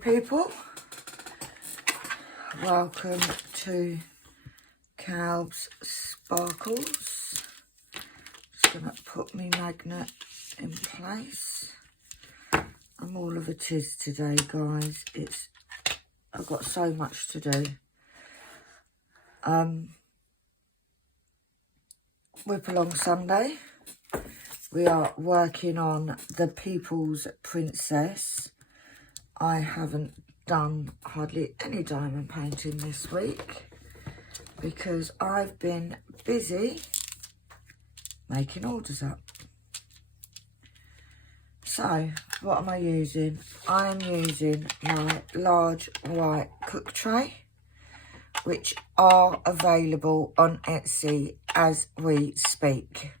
people, welcome to Calb's Sparkles. Just going to put my magnet in place. I'm all of a tiz today, guys. I've got so much to do. WIP along Sunday. We are working on the People's Princess. I haven't done hardly any diamond painting this week because I've been busy making orders up. So, what am I using? I am using my large white cook tray, which are available on Etsy as we speak.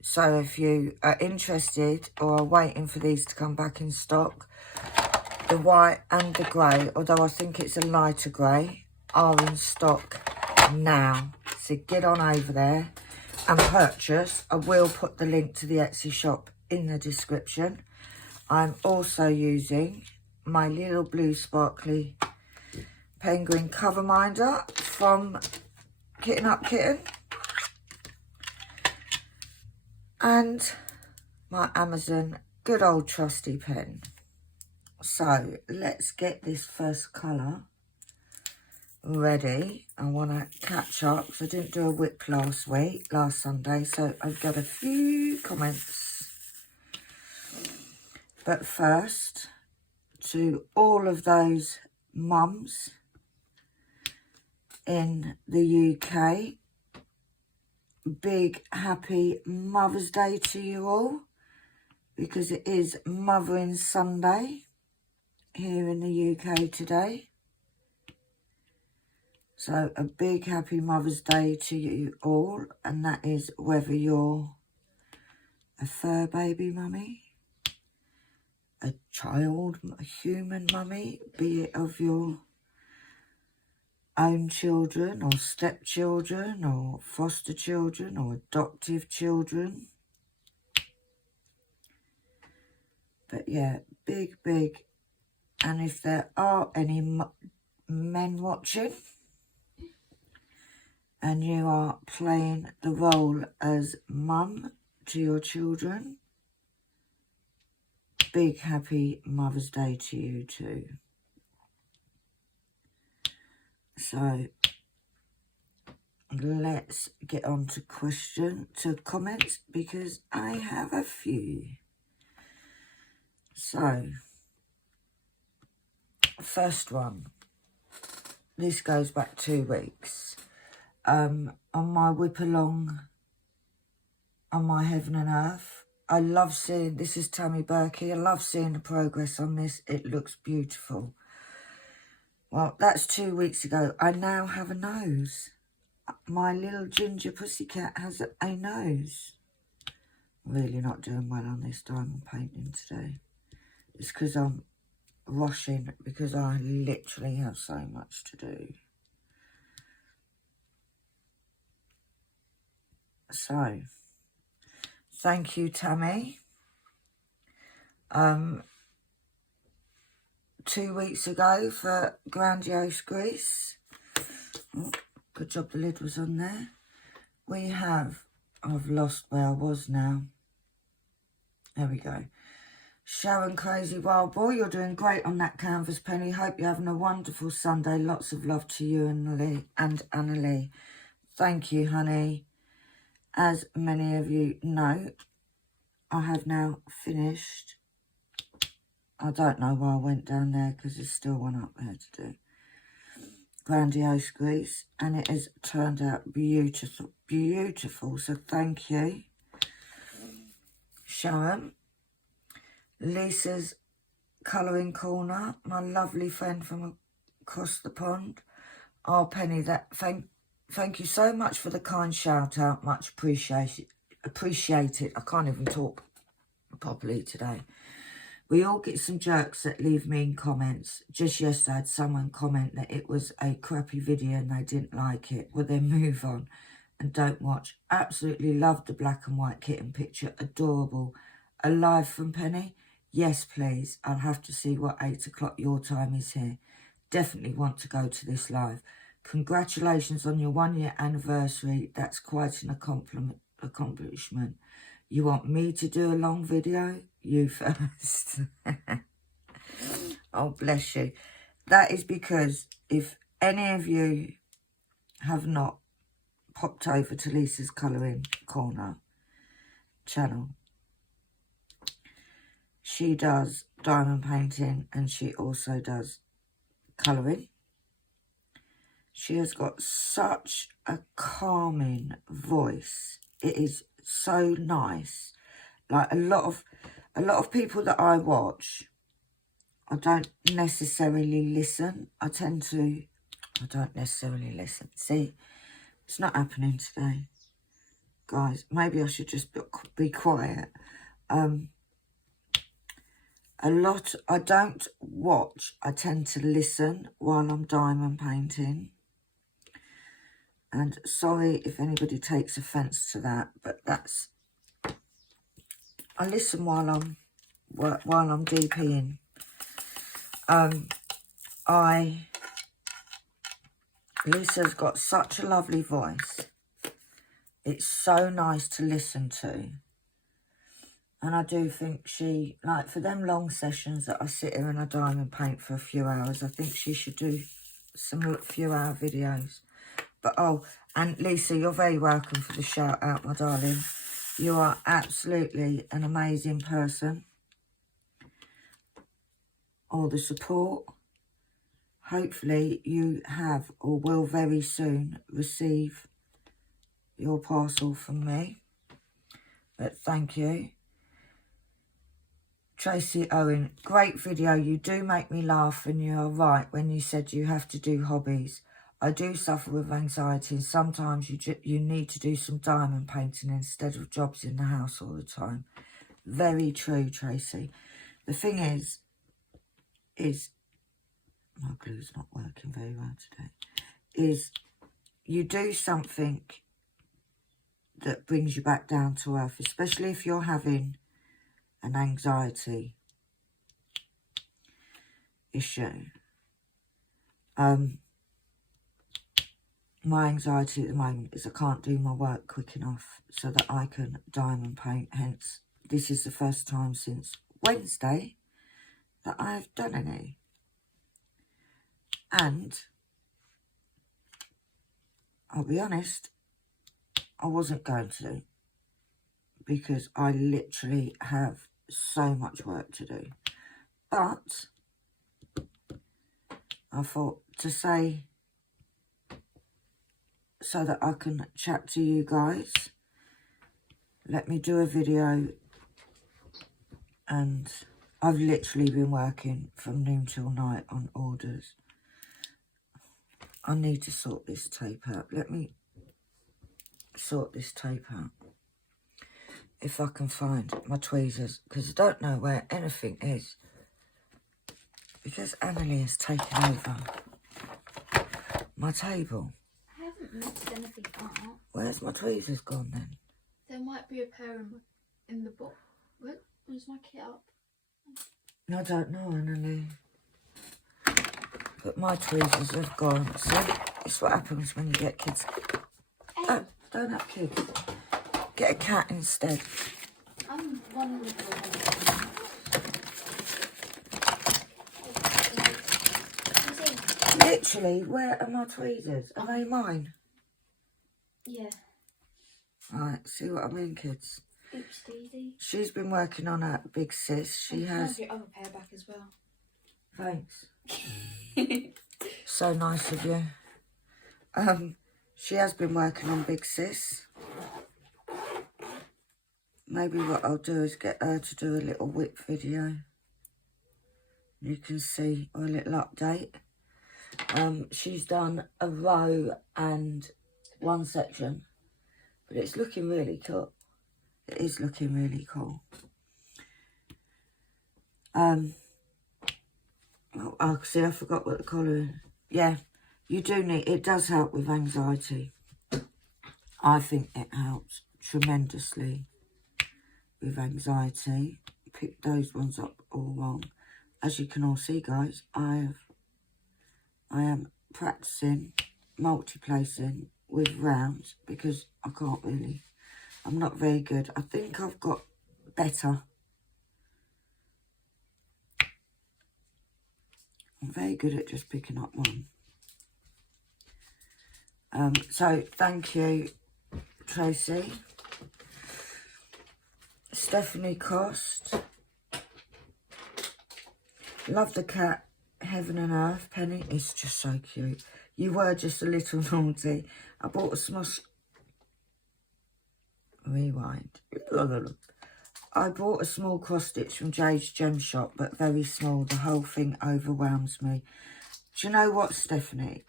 So if you are interested or are waiting for these to come back in stock, the white and the grey, although I think it's a lighter grey, are in stock now. So get on over there and purchase. I will put the link to the Etsy shop in the description. I'm also using my little blue sparkly penguin cover minder from Kitten Up Kitten. And my Amazon good old trusty pen. So let's get this first colour ready. I want to catch up because I didn't do a WIP last Sunday, so I've got a few comments. But first, to all of those mums in the UK, big happy Mother's Day to you all, because it is Mothering Sunday here in the UK today. So a big happy Mother's Day to you all, and that is whether you're a fur baby mummy, a child, a human mummy, be it of your own children or stepchildren or foster children or adoptive children. But yeah, big. And if there are any men watching and you are playing the role as mum to your children, big happy Mother's Day to you too. So let's get on to comments, because I have a few. So first one, this goes back 2 weeks. On my WIP along on my Heaven and Earth, I love seeing, this is Tammy Berkey, I love seeing the progress on this. It looks beautiful. Well, that's 2 weeks ago. I now have a nose. My little ginger pussycat has a nose. Really not doing well on this diamond painting today. It's because I'm rushing, because I literally have so much to do. So, thank you, Tammy. 2 weeks ago for Grandiose Grease. Oh, good job the lid was on there. We have, I've lost where I was now. There we go. Sharon Crazy Wild Boy, you're doing great on that canvas, Penny. Hope you're having a wonderful Sunday. Lots of love to you and Annalie. Thank you, honey. As many of you know, I have now finished. I don't know why I went down there, because there's still one up there to do. Grandiose Grease, and it has turned out beautiful. So thank you, Sharon. Lisa's Colouring Corner, my lovely friend from across the pond. Oh, Penny, thank you so much for the kind shout out. Much appreciated. I can't even talk properly today. We all get some jerks that leave mean comments. Just yesterday I had someone comment that it was a crappy video and they didn't like it. Well, then move on and don't watch. Absolutely loved the black and white kitten picture. Adorable. Alive from Penny. yes, please. I'll have to see what 8 o'clock your time is here. Definitely want to go to this live. Congratulations on your 1-year anniversary. That's quite an accomplishment. You want me to do a long video? You first. Oh, bless you. That is because if any of you have not popped over to Lisa's Colouring Corner channel, she does diamond painting and she also does colouring. She has got such a calming voice. It is so nice. Like a lot of people that I watch, I don't necessarily listen. I don't necessarily listen. See, it's not happening today. Guys, maybe I should just be quiet. A lot, I don't watch. I tend to listen while I'm diamond painting. And sorry if anybody takes offence to that, but that's, I listen while I'm DPing. Lisa's got such a lovely voice. It's so nice to listen to. And I do think she, like for them long sessions that I sit here and I diamond paint for a few hours, I think she should do some few hour videos. But oh, and Lisa, you're very welcome for the shout out, my darling. You are absolutely an amazing person. All the support. Hopefully you have or will very soon receive your parcel from me. But thank you. Tracy Owen, great video. You do make me laugh, and you are right when you said you have to do hobbies. I do suffer with anxiety, and sometimes you need to do some diamond painting instead of jobs in the house all the time. Very true, Tracy. The thing is my glue's not working very well today, is you do something that brings you back down to earth, especially if you're having an anxiety issue. My anxiety at the moment is I can't do my work quick enough so that I can diamond paint. Hence, this is the first time since Wednesday that I've done any. And I'll be honest, I wasn't going to, because I literally have so much work to do. But I thought to say, so that I can chat to you guys, let me do a video. And I've literally been working from noon till night on orders. I need to sort this tape out. Let me sort this tape out. If I can find my tweezers, because I don't know where anything is. Because Annalie has taken over my table. I haven't mixed anything up. Where's my tweezers gone then? There might be a pair in the box. Where's my kit up? I don't know, Annalie. But my tweezers have gone. See, it's what happens when you get kids. Hey. Oh, don't have kids. Get a cat instead. I'm one little one. Literally, where are my tweezers? Are they mine? Yeah. Right, see what I mean, kids? Oops, Daisy. She's been working on her big sis. She has. Your other pair back as well. Thanks. So nice of you. She has been working on big sis. Maybe what I'll do is get her to do a little WIP video. You can see a little update. She's done a row and one section, but it's looking really cool. It is looking really cool. Oh, see, I forgot what the colour is. Yeah, you do need, it does help with anxiety. I think it helps tremendously with anxiety. picked those ones up all wrong. As you can all see, guys, I am practicing multi-placing with rounds because I can't really, I'm not very good. I think I've got better. I'm very good at just picking up one. So thank you, Tracy. Stephanie Cost. Love the cat. Heaven and Earth. Penny. It's just so cute. You were just a little naughty. I bought a small... Rewind. I bought a small cross stitch from Jade's Gem Shop, but very small. The whole thing overwhelms me. Do you know what, Stephanie?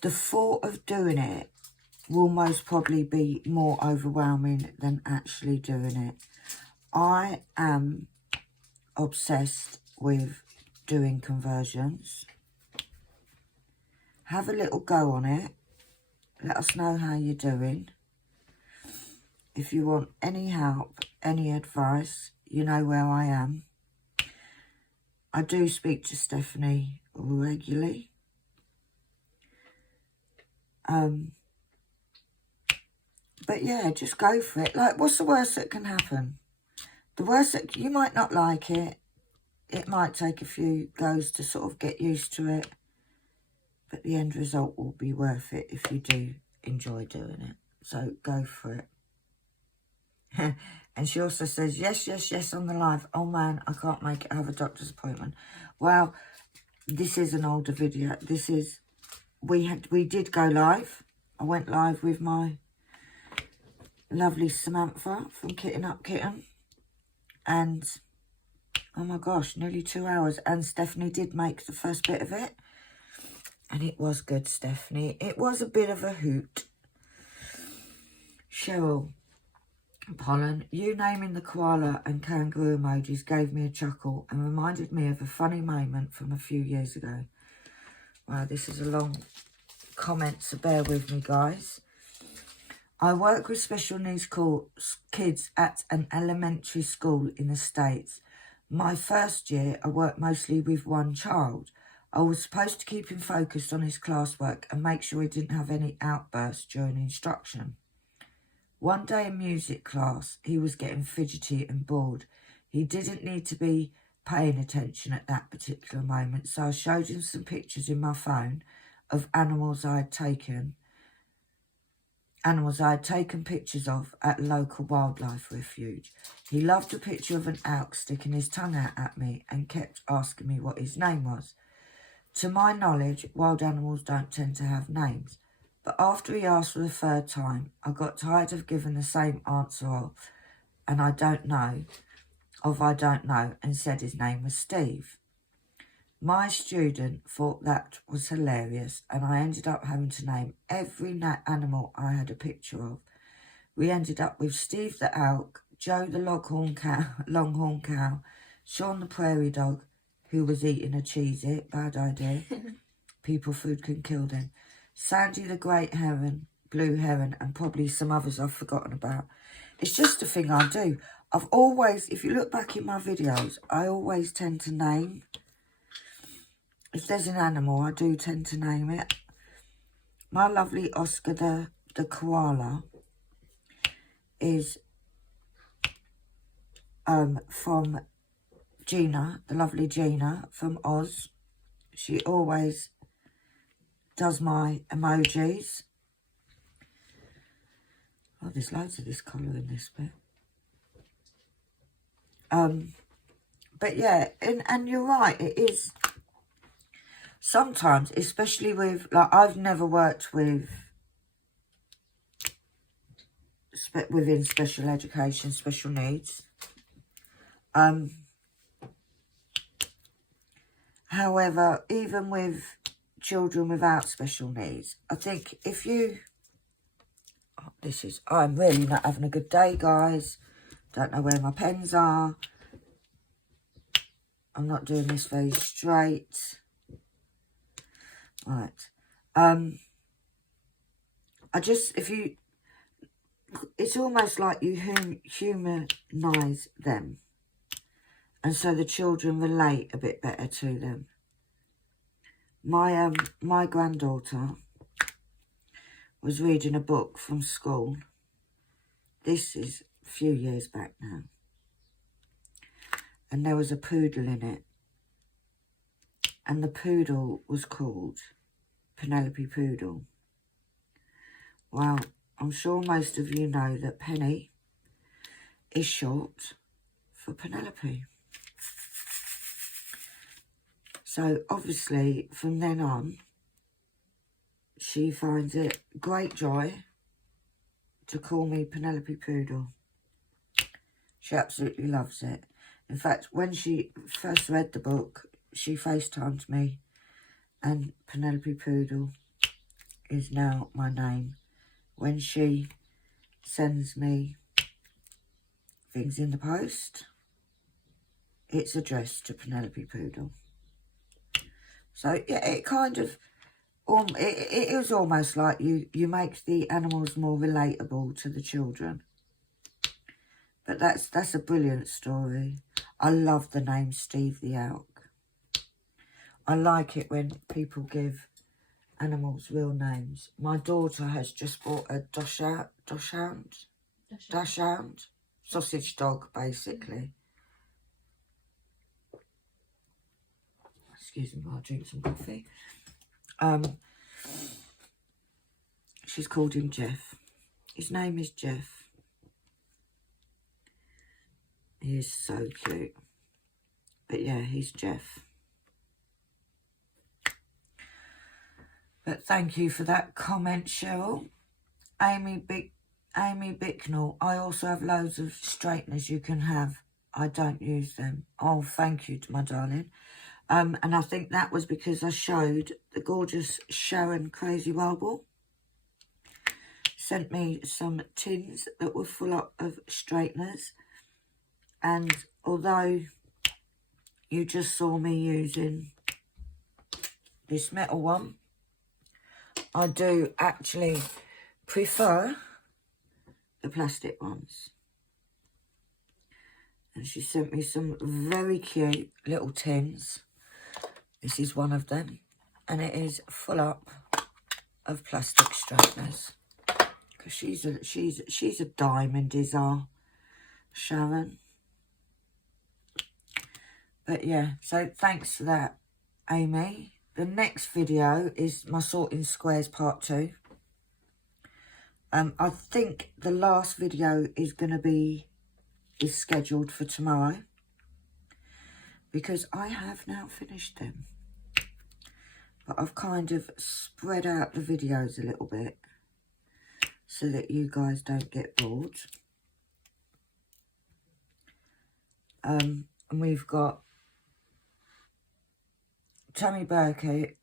The thought of doing it will most probably be more overwhelming than actually doing it. I am obsessed with doing conversions. Have a little go on it. Let us know how you're doing. If you want any help, any advice, you know where I am. I do speak to Stephanie regularly. But yeah, just go for it. Like, what's the worst that can happen? The worst that, you might not like it. It might take a few goes to sort of get used to it. But the end result will be worth it if you do enjoy doing it. So go for it. And she also says, yes, yes, yes on the live. Oh man, I can't make it. I have a doctor's appointment. Well, this is an older video. This is, we did go live. I went live with my lovely Samantha from Kitten Up Kitten. And, oh my gosh, nearly 2 hours. And Stephanie did make the first bit of it. And it was good, Stephanie. It was a bit of a hoot. Cheryl, Pollen, you naming the koala and kangaroo emojis gave me a chuckle and reminded me of a funny moment from a few years ago. Wow, this is a long comment, so bear with me, guys. I work with special needs kids at an elementary school in the States. My first year, I worked mostly with one child. I was supposed to keep him focused on his classwork and make sure he didn't have any outbursts during instruction. One day in music class, he was getting fidgety and bored. He didn't need to be paying attention at that particular moment, so I showed him some pictures in my phone of animals I had taken pictures of at a local wildlife refuge. He loved a picture of an elk sticking his tongue out at me and kept asking me what his name was. To my knowledge, wild animals don't tend to have names. But after he asked for the third time, I got tired of giving the same answer of, I don't know, and said his name was Steve. My student thought that was hilarious, and I ended up having to name every animal I had a picture of. We ended up with Steve the elk, Joe the longhorn cow, Sean the prairie dog, who was eating a Cheez-It, bad idea. People food can kill them. Sandy the great heron, blue heron, and probably some others I've forgotten about. It's just a thing I do. I've always, if you look back in my videos, I always tend to name. If there's an animal, I do tend to name it. My lovely Oscar the koala is from Gina, the lovely Gina from Oz. She always does my emojis. Oh, there's loads of this colour in this bit. But yeah, and you're right, it is sometimes, especially with, like, I've never worked with within special education, special needs. However, even with children without special needs, I think if you, I'm really not having a good day, guys. Don't know where my pens are. I'm not doing this very straight. Right. It's almost like you humanise them. and so the children relate a bit better to them. My granddaughter was reading a book from school. This is a few years back now. And there was a poodle in it. And the poodle was called Penelope Poodle. Well, I'm sure most of you know that Penny is short for Penelope. So obviously from then on, she finds it great joy to call me Penelope Poodle. She absolutely loves it. In fact, when she first read the book, she FaceTimed me, and Penelope Poodle is now my name. When she sends me things in the post, it's addressed to Penelope Poodle. So yeah, it kind of, it is almost like you make the animals more relatable to the children. But that's a brilliant story. I love the name Steve the Elk. I like it when people give animals real names. My daughter has just bought a dachshund, sausage dog, basically. Excuse me while I drink some coffee. She's called him Jeff. His name is Jeff. He is so cute. But yeah, he's Jeff. But thank you for that comment, Cheryl. Amy Bicknell. I also have loads of straighteners you can have. I don't use them. Oh, thank you, my darling. And I think that was because I showed the gorgeous Sharon Crazy Marble. Sent me some tins that were full up of straighteners. And although you just saw me using this metal one, I do actually prefer the plastic ones. And she sent me some very cute little tins. This is one of them. And it is full up of plastic straighteners. Because she's a diamond, is our Sharon. But yeah, so thanks for that, Amy. The next video is my sorting squares part 2. I think the last video is scheduled for tomorrow, because I have now finished them. But I've kind of spread out the videos a little bit so that you guys don't get bored. And we've got Tammy Berkey,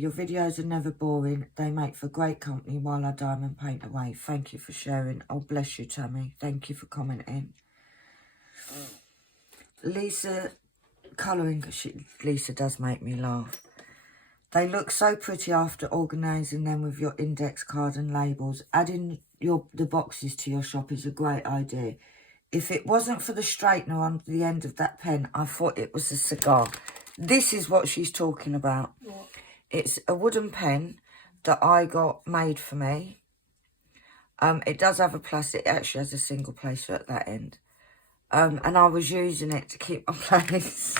your videos are never boring. They make for great company while I diamond paint away. Thank you for sharing. Oh, bless you, Tammy. Thank you for commenting. Lisa colouring. Lisa does make me laugh. They look so pretty after organising them with your index card and labels. Adding the boxes to your shop is a great idea. If it wasn't for the straightener on the end of that pen, I thought it was a cigar. This is what she's talking about. What? It's a wooden pen that I got made for me. It does have a plastic. It actually has a single placer at that end. And I was using it to keep my place.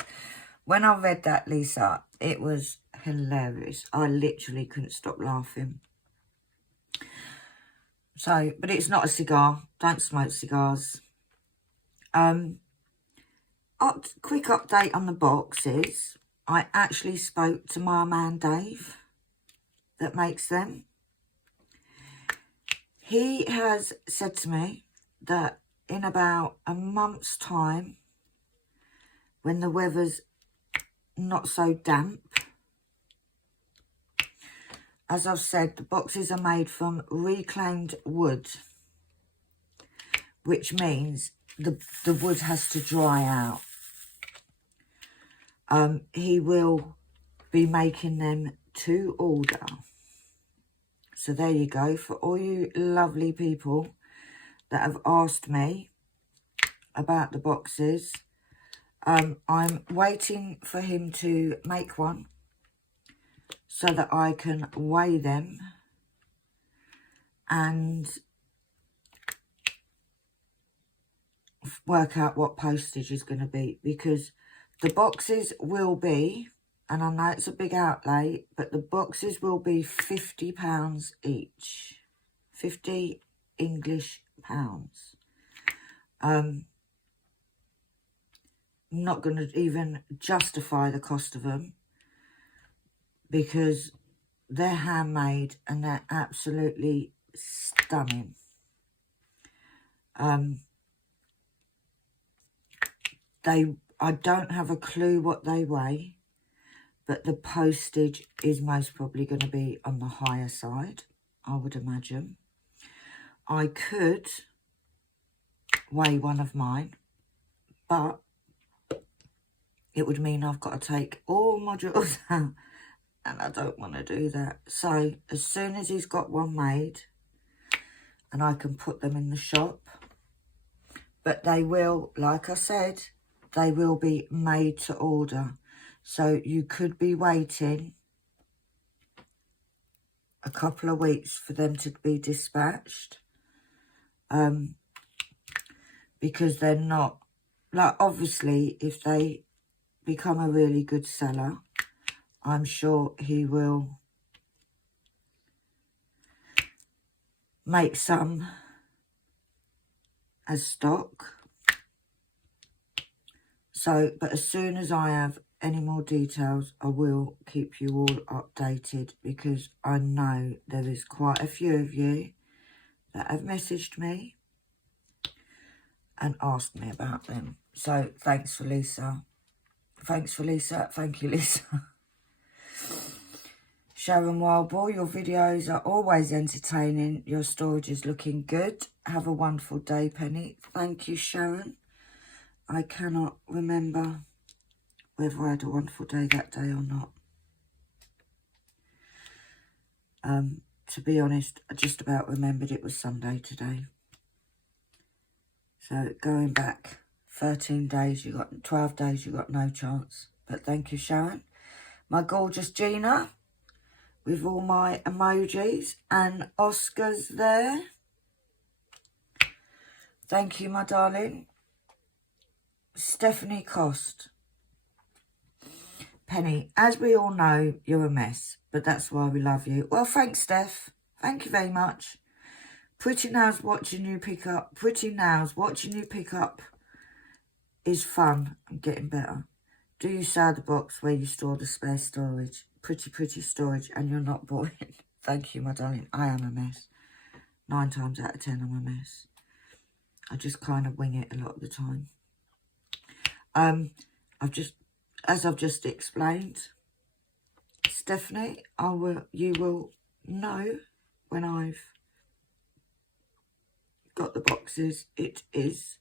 When I read that, Lisa, it was hilarious. I literally couldn't stop laughing. So, but it's not a cigar. Don't smoke cigars. Quick update on the boxes. I actually spoke to my man Dave that makes them. He has said to me that in about a month's time, when the weather's not so damp, as I've said, the boxes are made from reclaimed wood, which means the wood has to dry out. He will be making them to order. So there you go. For all you lovely people that have asked me about the boxes, I'm waiting for him to make one so that I can weigh them and work out what postage is going to be, because the boxes will be, and I know it's a big outlay, but the boxes will be £50 each. 50 English pounds. Not going to even justify the cost of them because they're handmade and they're absolutely stunning. I don't have a clue what they weigh, but the postage is most probably going to be on the higher side, I would imagine. I could weigh one of mine, but it would mean I've got to take all modules out, and I don't want to do that. So as soon as he's got one made, and I can put them in the shop, but they will, like I said, they will be made to order. So you could be waiting a couple of weeks for them to be dispatched, because they're not, like, obviously if they become a really good seller, I'm sure he will make some as stock. So, but as soon as I have any more details, I will keep you all updated, because I know there is quite a few of you that have messaged me and asked me about them. So thanks for Lisa. Thanks for Lisa. Thank you, Lisa. Sharon Wildboy, your videos are always entertaining. Your storage is looking good. Have a wonderful day, Penny. Thank you, Sharon. I cannot remember whether I had a wonderful day that day or not. To be honest, I just about remembered it was Sunday today. So going back 13 days, 12 days, you got no chance. But thank you, Sharon. My gorgeous Gina, with all my emojis, and Oscar's there. Thank you, my darling. Stephanie Cost. Penny, as we all know, you're a mess, but that's why we love you. Well, thanks, Steph. Thank you very much. Pretty Nails watching you pick up. Pretty Nails watching you pick up is fun and getting better. Do you sell the box where you store the spare storage? Pretty storage, and you're not boring. Thank you, my darling. I am a mess. 9 times out of 10, I'm a mess. I just kind of wing it a lot of the time. As I've just explained, Stephanie, you will know when I've got the boxes. It is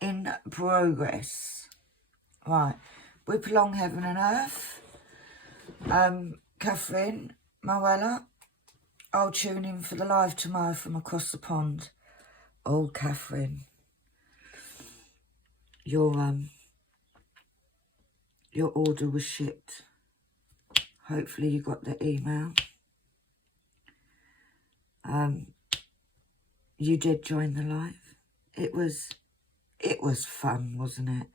in progress. Right, WIP along Heaven and Earth. Catherine Moella, I'll tune in for the live tomorrow from across the pond. Oh, Catherine, your order was shipped. Hopefully you got the email. You did join the live. It was fun, wasn't it?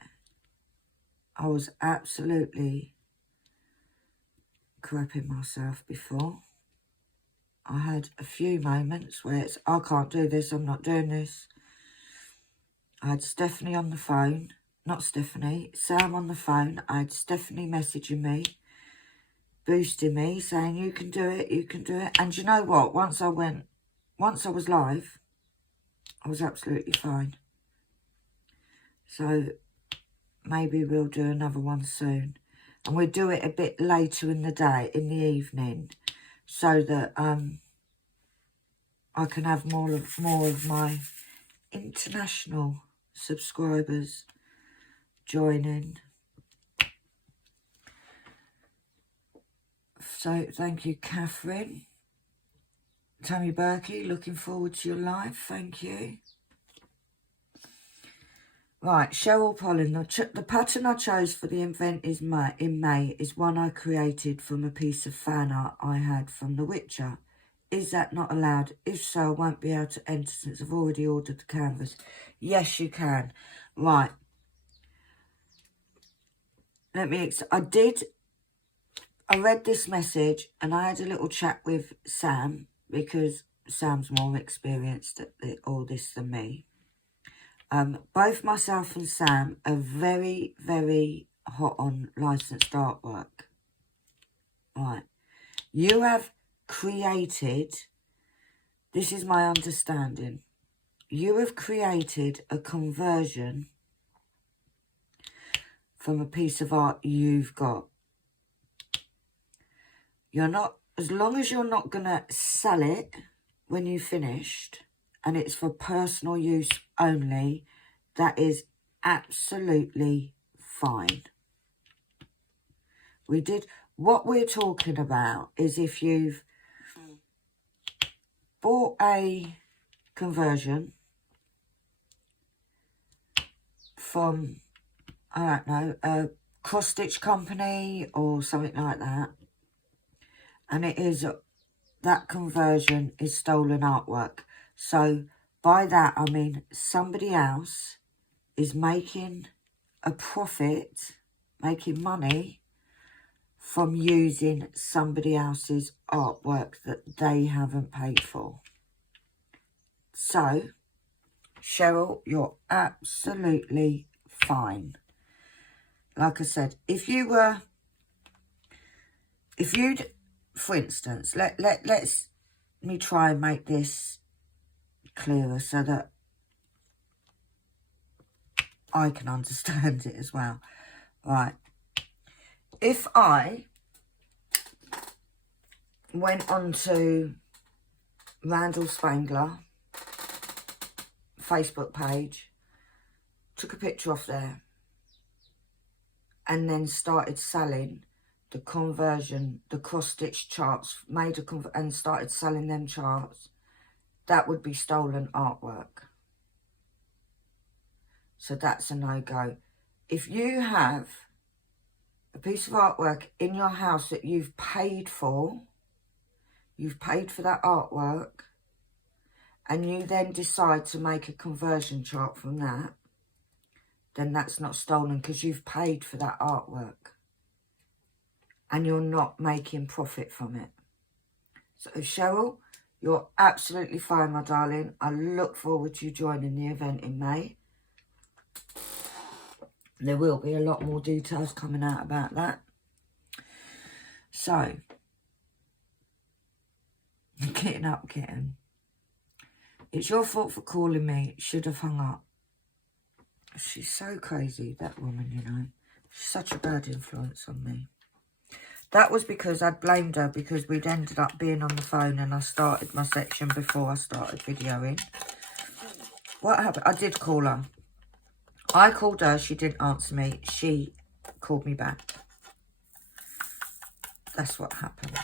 I was absolutely crapping myself before. I had a few moments where it's, I can't do this, I'm not doing this. I had Stephanie on the phone. Not Stephanie, Sam on the phone. I had Stephanie messaging me, boosting me, saying, you can do it, you can do it. And you know what? Once I was live, I was absolutely fine. So maybe we'll do another one soon. And we'll do it a bit later in the day, in the evening, so that I can have more of my international subscribers joining. So thank you, Catherine. Tammy Berkey, looking forward to your live. Thank you. Right, Cheryl Pollen. The pattern I chose for the event in May is one I created from a piece of fan art I had from The Witcher. Is that not allowed? If so, I won't be able to enter since I've already ordered the canvas. Yes, you can. Right. I read this message and I had a little chat with Sam because Sam's more experienced at all this than me. Both myself and Sam are very, very hot on licensed artwork. Right. You have created, this is my understanding, you have created a conversion from a piece of art you've got. You're not, as long as you're not going to sell it when you've finished and it's for personal use only, that is absolutely fine. What we're talking about is if you've bought a conversion from, I don't know, a cross-stitch company or something like that, and that conversion is stolen artwork. So by that I mean somebody else is making a profit, making money from using somebody else's artwork that they haven't paid for. So, Cheryl, you're absolutely fine. Like I said, if you'd, for instance, let's me try and make this clearer so that I can understand it as well. Right. If I went on to Randall Spangler Facebook page, took a picture off there, and then started selling the conversion, the cross-stitch charts, and started selling them charts, that would be stolen artwork. So that's a no-go. If you have a piece of artwork in your house that you've paid for that artwork, and you then decide to make a conversion chart from that, then that's not stolen because you've paid for that artwork and you're not making profit from it. So Cheryl, you're absolutely fine, my darling. I look forward to you joining the event in May. There will be a lot more details coming out about that. So, getting up, kitten. It's your fault for calling me. Should have hung up. She's so crazy, that woman, you know. She's such a bad influence on me. That was because I'd blamed her because we'd ended up being on the phone and I started my section before I started videoing. What happened? I did call her. I called her. She didn't answer me. She called me back. That's what happened.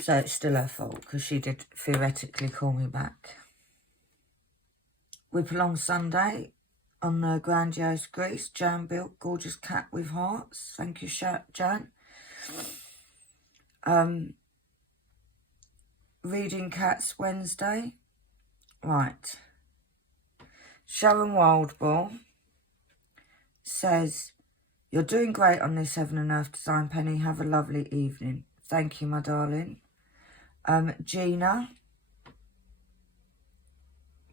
So it's still her fault because she did theoretically call me back. WIP along Sunday on the Grandiose Grease. Jan built gorgeous cat with hearts. Thank you, Jan. Reading cats Wednesday. Right. Sharon Wildball says, you're doing great on this Heaven and Earth design, Penny. Have a lovely evening. Thank you, my darling. Gina,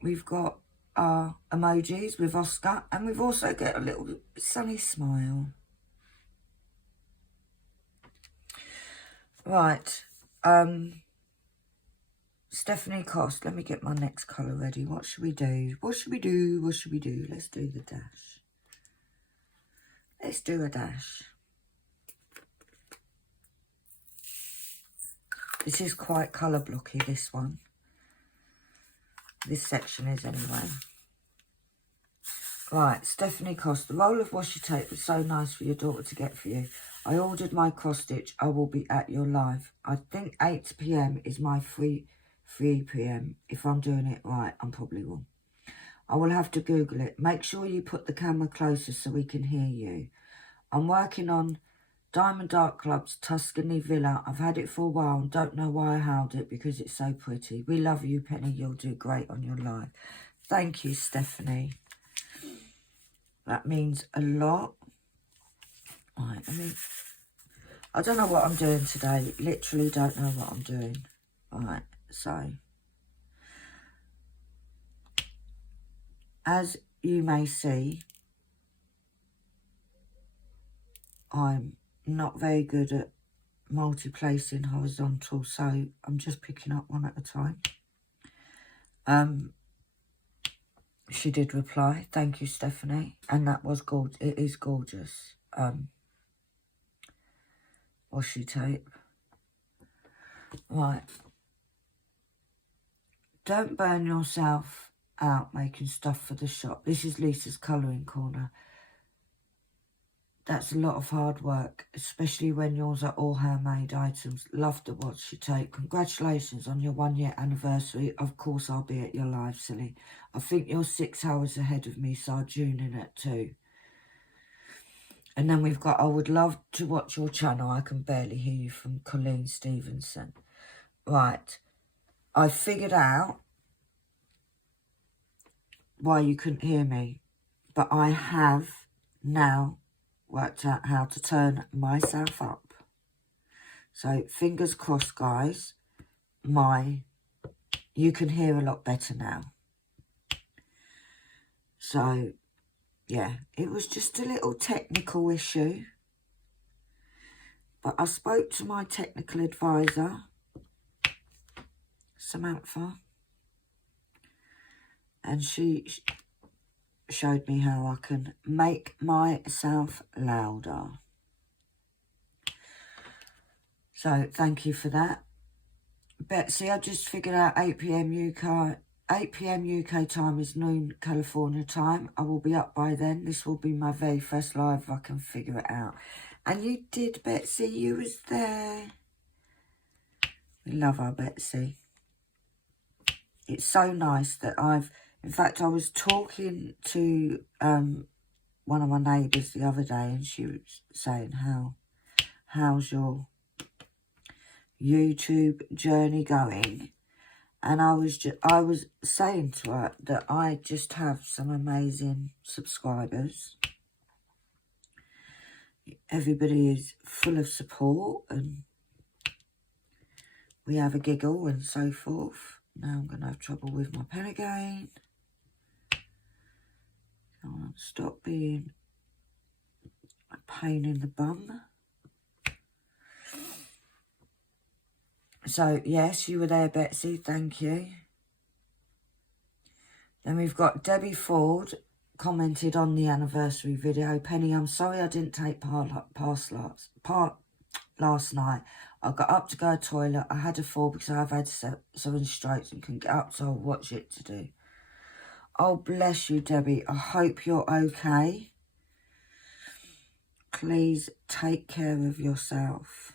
we've got our emojis with Oscar, and we've also got a little sunny smile. Right. Stephanie Cost, let me get my next colour ready. What should we do? What should we do? What should we do? Let's do the dash. Let's do a dash. This is quite colour blocky, this one. This section is anyway. Right, Stephanie Cost. The roll of washi tape was so nice for your daughter to get for you. I ordered my cross stitch. I will be at your live. I think 8 PM is my free 3 p.m. If I'm doing it right, I'm probably wrong. I will have to Google it. Make sure you put the camera closer so we can hear you. I'm working on Diamond Dark Club's Tuscany Villa. I've had it for a while and don't know why I held it because it's so pretty. We love you, Penny. You'll do great on your live. Thank you, Stephanie. That means a lot. Right, I don't know what I'm doing today. Literally don't know what I'm doing. Right, so as you may see, I'm not very good at multi-placing horizontal, so I'm just picking up one at a time. She did reply, thank you, Stephanie, and that was gorgeous. It is gorgeous. Washi tape. Right. Don't burn yourself out making stuff for the shop. This is Lisa's colouring corner. That's a lot of hard work, especially when yours are all handmade items. Love to watch you tape. Congratulations on your 1 year anniversary. Of course I'll be at your live, silly. I think you're 6 hours ahead of me, so I'll tune in at 2. And then we've got, I would love to watch your channel. I can barely hear you, from Colleen Stevenson. Right. I figured out why you couldn't hear me, but I have now worked out how to turn myself up. So fingers crossed, guys, you can hear a lot better now. So yeah, it was just a little technical issue, but I spoke to my technical advisor, Samantha, and she showed me how I can make myself louder. So thank you for that. Betsy, I just figured out 8 p.m. UK time is noon California time. I will be up by then. This will be my very first live if I can figure it out. And you did, Betsy. You was there. We love our Betsy. It's so nice that in fact, I was talking to one of my neighbours the other day, and she was saying, how's your YouTube journey going? And I was saying to her that I just have some amazing subscribers. Everybody is full of support, and we have a giggle and so forth. Now I'm going to have trouble with my pen again. I want to stop being a pain in the bum. So, yes, you were there, Betsy. Thank you. Then we've got Debbie Ford commented on the anniversary video. Penny, I'm sorry I didn't take part last night. I got up to go to the toilet. I had a fall because I've had 7 strokes and couldn't get up, so I'll watch it to do. Oh, bless you, Debbie. I hope you're okay. Please take care of yourself.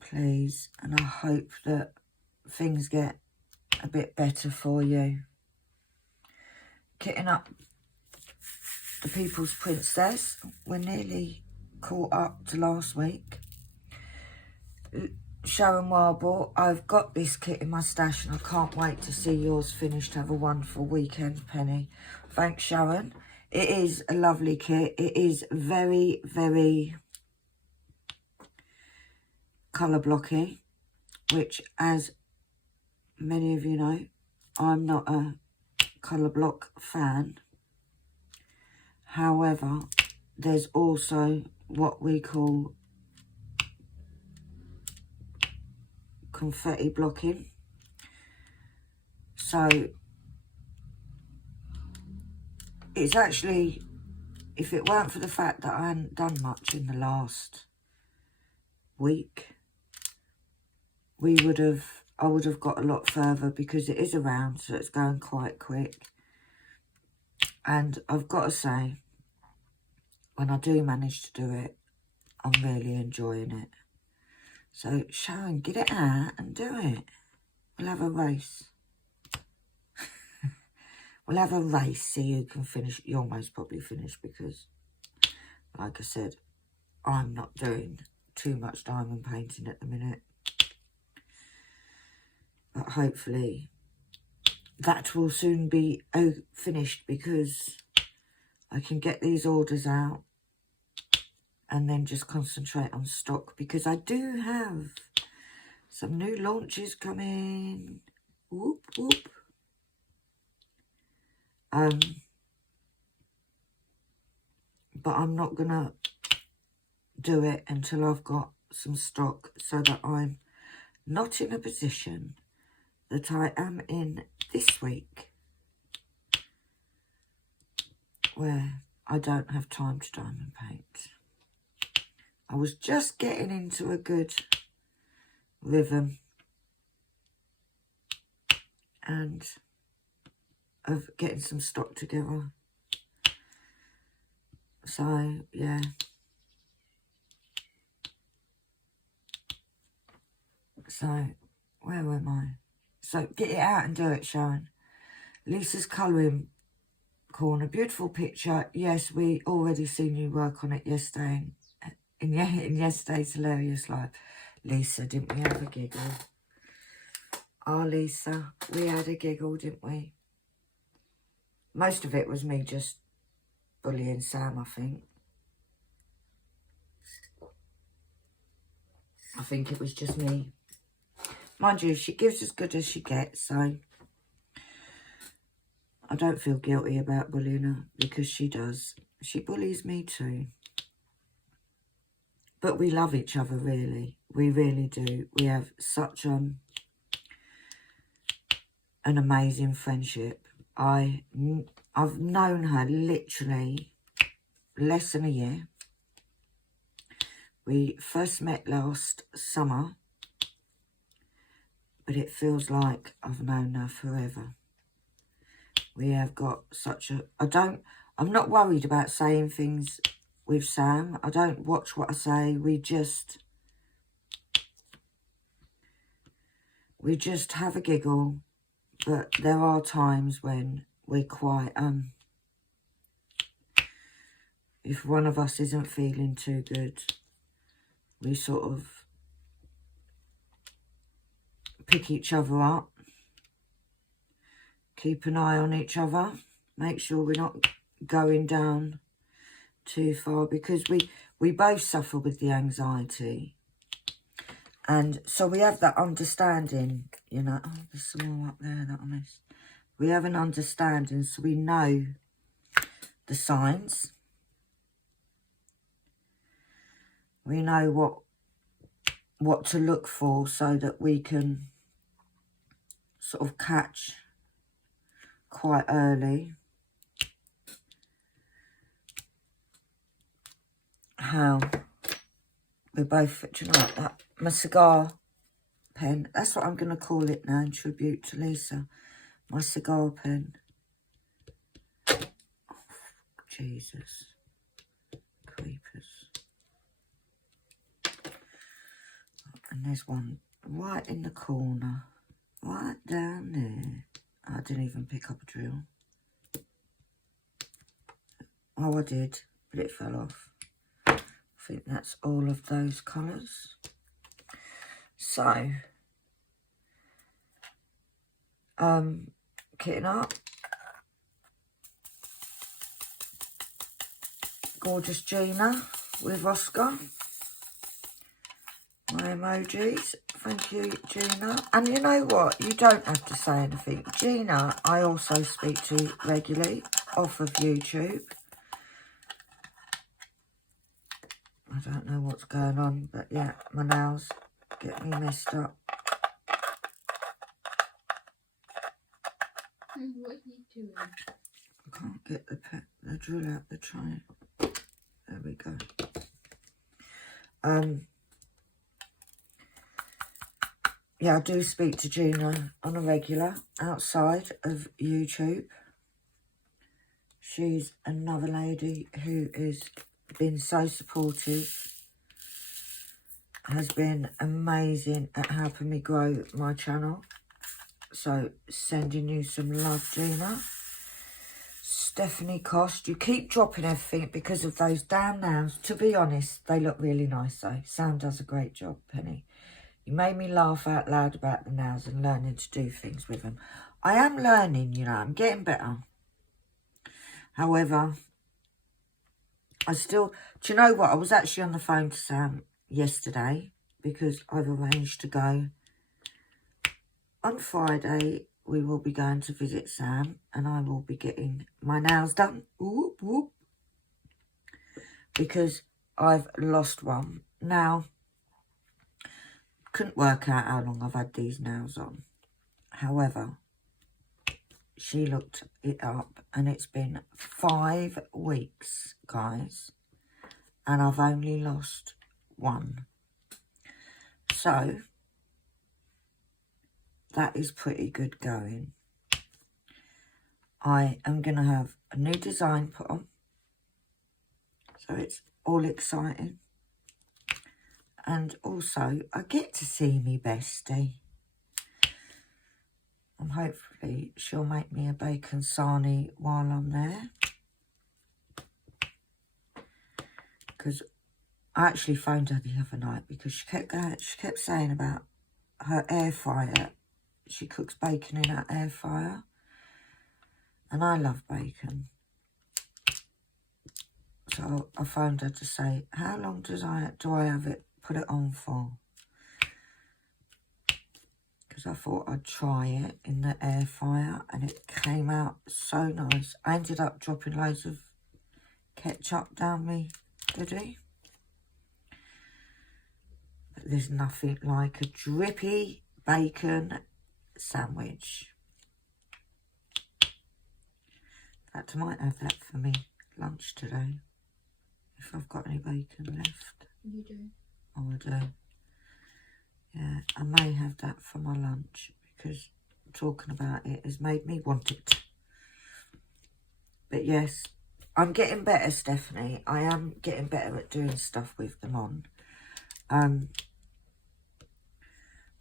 Please. And I hope that things get a bit better for you. Kitting up the People's Princess. We're nearly caught up to last week. Sharon Warble, I've got this kit in my stash and I can't wait to see yours finished. Have a wonderful weekend, Penny. Thanks, Sharon. It is a lovely kit. It is very, very colour blocky, which, as many of you know, I'm not a colour block fan. However, there's also what we call confetti blocking. So it's actually, if it weren't for the fact that I hadn't done much in the last week, I would have got a lot further, because it is around, so it's going quite quick. And I've got to say, when I do manage to do it, I'm really enjoying it. So, Sharon, get it out and do it. We'll have a race. We'll have a race, see who can finish. You'll most probably finish because, like I said, I'm not doing too much diamond painting at the minute. But hopefully that will soon be finished because I can get these orders out and then just concentrate on stock, because I do have some new launches coming. Whoop, whoop. But I'm not going to do it until I've got some stock, so that I'm not in a position that I am in this week where I don't have time to diamond paint. I was just getting into a good rhythm and of getting some stock together. So, yeah. So, where am I? So, get it out and do it, Sharon. Lisa's colouring corner. Beautiful picture. Yes, we already seen you work on it yesterday. In yesterday's hilarious live. Lisa, didn't we have a giggle? Oh, Lisa, we had a giggle, didn't we? Most of it was me just bullying Sam, I think. I think it was just me. Mind you, she gives as good as she gets, so I don't feel guilty about bullying her, because she does. She bullies me too. But we love each other, really. We really do. We have such an amazing friendship. I've known her literally less than a year. We first met last summer, but it feels like I've known her forever. We have got such a... I'm not worried about saying things with Sam. I don't watch what I say. We just have a giggle. But there are times when we're quite... if one of us isn't feeling too good, we sort of pick each other up, keep an eye on each other, make sure we're not going down too far, because we both suffer with the anxiety. And so we have that understanding, you know. Oh, there's some more up there that I missed. We have an understanding, so we know the signs. We know what to look for, so that we can sort of catch quite early how we're both, do you know what, that my cigar pen, that's what I'm going to call it now in tribute to Lisa, my cigar pen. Oh, Jesus, creepers. And there's one right in the corner, right down there. I didn't even pick up a drill. Oh, I did, but it fell off. I think that's all of those colours. So, kitting up. Gorgeous Gina with Oscar. My emojis. Thank you, Gina. And you know what? You don't have to say anything. Gina, I also speak to regularly off of YouTube. I don't know what's going on, but yeah, my nails get me messed up. What are you doing? I can't get the drill out the tray. There we go. Yeah, I do speak to Gina on a regular outside of YouTube. She's another lady who has been so supportive has been amazing at helping me grow my channel. So, sending you some love, Gina. Stephanie Cost, you keep dropping everything because of those damn nails. To be honest, they look really nice though. Sam does a great job, Penny. You made me laugh out loud about the nails and learning to do things with them. I am learning, you know, I'm getting better. However, I still, do you know what? I was actually on the phone to Sam yesterday because I've arranged to go. On Friday, we will be going to visit Sam and I will be getting my nails done. Whoop, whoop. Because I've lost one. Now, couldn't work out how long I've had these nails on. However, she looked it up and it's been 5 weeks, guys. And I've only lost one. So, that is pretty good going. I am going to have a new design put on. So it's all exciting. And also, I get to see me bestie. And hopefully she'll make me a bacon sarnie while I'm there. Because I actually phoned her the other night because she kept saying about her air fryer. She cooks bacon in her air fryer. And I love bacon. So I phoned her to say, how long do I have it, put it on for? Because I thought I'd try it in the air fryer and it came out so nice. I ended up dropping loads of ketchup down me goodie. But there's nothing like a drippy bacon sandwich. In fact, I might have that for me lunch today. If I've got any bacon left. You do. Oh, I do. Yeah, I may have that for my lunch because talking about it has made me want it. But yes, I'm getting better, Stephanie. I am getting better at doing stuff with them on.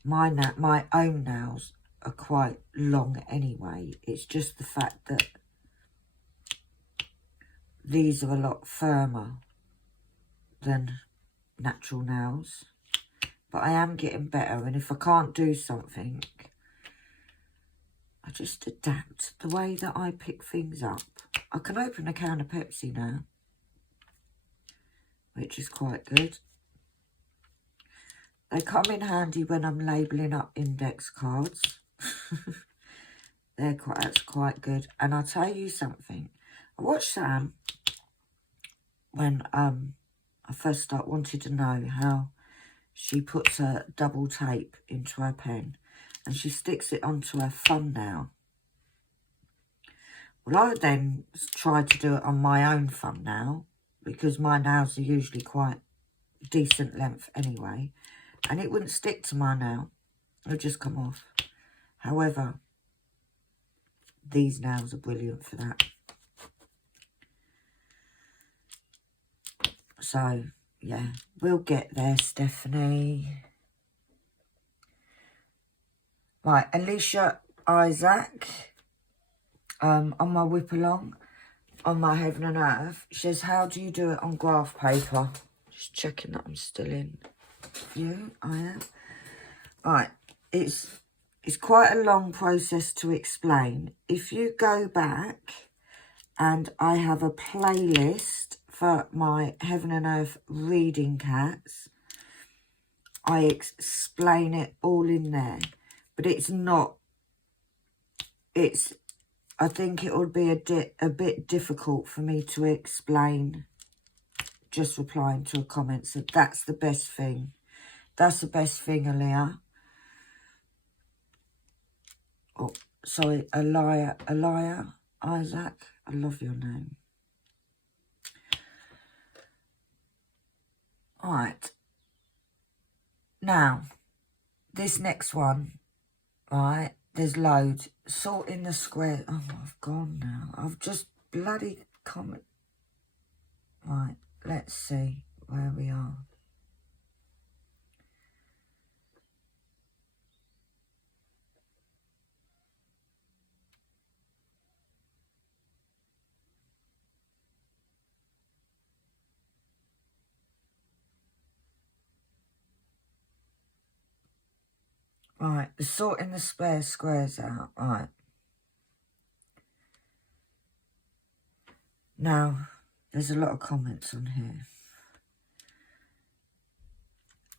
My own nails are quite long anyway. It's just the fact that these are a lot firmer than natural nails. But I am getting better, and if I can't do something, I just adapt the way that I pick things up. I can open a can of Pepsi now, which is quite good. They come in handy when I'm labelling up index cards. That's quite good. And I'll tell you something. I watched Sam when I first wanted to know how she puts her double tape into her pen and she sticks it onto her thumbnail. Well, I then tried to do it on my own thumbnail because my nails are usually quite decent length anyway, and it wouldn't stick to my nail. It would just come off. However, these nails are brilliant for that. So, yeah, we'll get there, Stephanie. Right, Alicia Isaac, on my whip along, on my Heaven and Earth, she says, how do you do it on graph paper? Just checking that I'm still in view. I am. Right, it's quite a long process to explain. If you go back, and I have a playlist for my Heaven and Earth reading cats, I explain it all in there. But it's not, I think it would be a bit difficult for me to explain just replying to a comment. So that's the best thing. That's the best thing, Aaliyah. Oh, sorry, Aaliyah Isaac. I love your name. All right. Now, this next one, right, there's loads. Sort in the square. Oh, I've gone now. I've just bloody comment. Right, let's see where we are. Right, sorting the spare squares out. Right. Now, there's a lot of comments on here.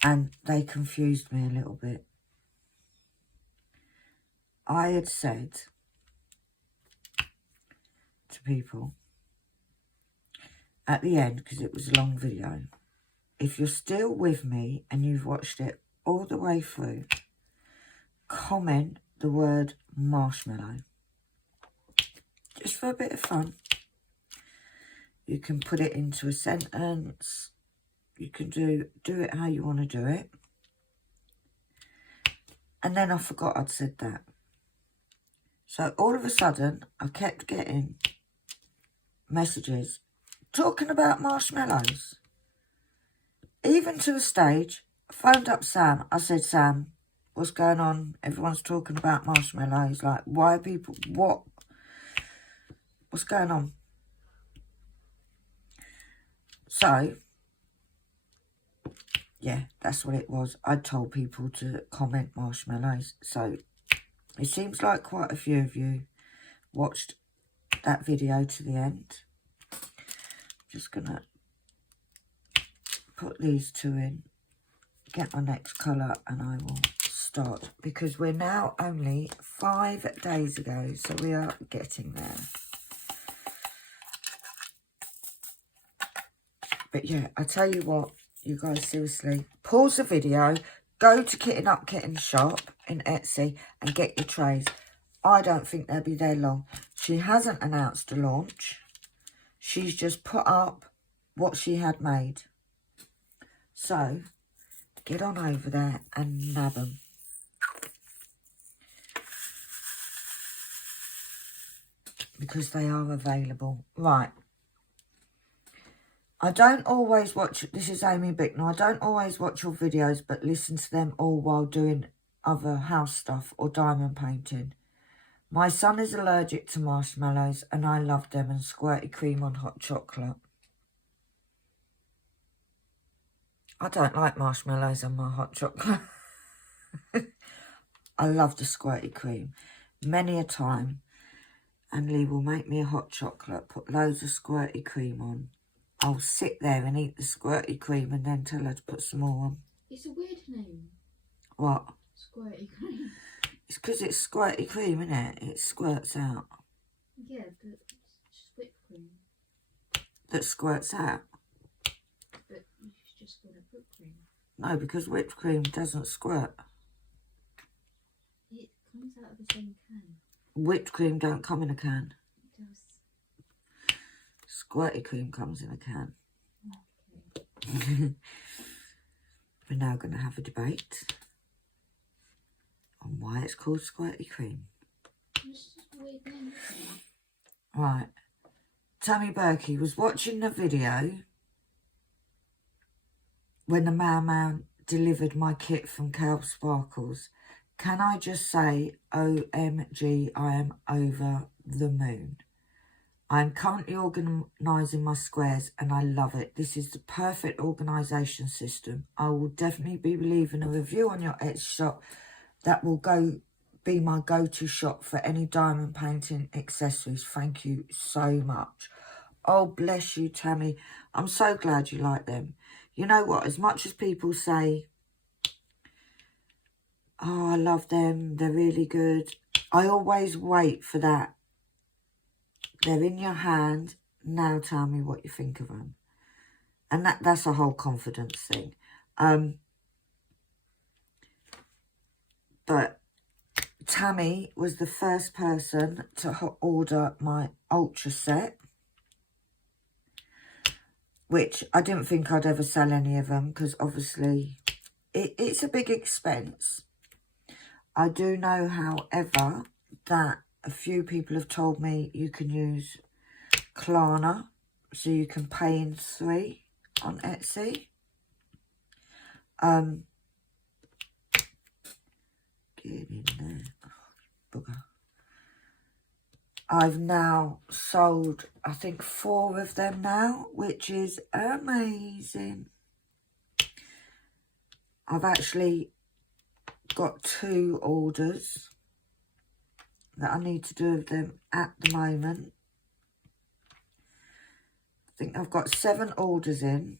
And they confused me a little bit. I had said to people at the end, because it was a long video, if you're still with me and you've watched it all the way through, comment the word marshmallow. Just for a bit of fun. You can put it into a sentence. You can do it how you want to do it. And then I forgot I'd said that. So all of a sudden, I kept getting messages talking about marshmallows. Even to the stage, I phoned up Sam. I said, Sam, what's going on? Everyone's talking about marshmallows. Like, why are people, what's going on? So, yeah, that's what it was. I told people to comment marshmallows. So, it seems like quite a few of you watched that video to the end. Just going to put these two in, get my next colour, and I will start. Because we're now only 5 days ago, so we are getting there. But yeah, I tell you what, you guys, seriously, pause the video, go to Kitten Up Kitten's shop in Etsy and get your trays. I don't think they'll be there long. She hasn't announced a launch. She's just put up what she had made. So, get on over there and nab them. Because they are available. Right. I don't always watch, this is Amy Bicknell, I don't always watch your videos, but listen to them all while doing other house stuff or diamond painting. My son is allergic to marshmallows and I love them and squirty cream on hot chocolate. I don't like marshmallows on my hot chocolate. I love the squirty cream. Many a time, and Lee will make me a hot chocolate, put loads of squirty cream on. I'll sit there and eat the squirty cream and then tell her to put some more on. It's a weird name. What? Squirty cream. It's because it's squirty cream, isn't it? It squirts out. Yeah, but it's just whipped cream. That squirts out? But you just call it whipped cream. No, because whipped cream doesn't squirt. It comes out of the same can. Whipped cream don't come in a can. It does. Squirty cream comes in a can. Okay. We're now going to have a debate on why it's called squirty cream. It's just a weird name, isn't it? Right. Tammy Berkey was watching the video when the mailman delivered my kit from Cal Sparkles. Can I just say, OMG, I am over the moon. I'm currently organising my squares and I love it. This is the perfect organisation system. I will definitely be leaving a review on your Etsy shop. That will be my go-to shop for any diamond painting accessories. Thank you so much. Oh, bless you, Tammy. I'm so glad you like them. You know what? As much as people say, oh, I love them, they're really good, I always wait for that. They're in your hand. Now tell me what you think of them. And that's a whole confidence thing. But Tammy was the first person to order my Ultra set, which I didn't think I'd ever sell any of them because obviously it's a big expense. I do know, however, that a few people have told me you can use Klarna, so you can pay in 3 on Etsy. Get in there. Oh, bugger. I've now sold, I think, 4 of them now, which is amazing. I've actually got 2 orders that I need to do with them at the moment. I think I've got 7 orders in,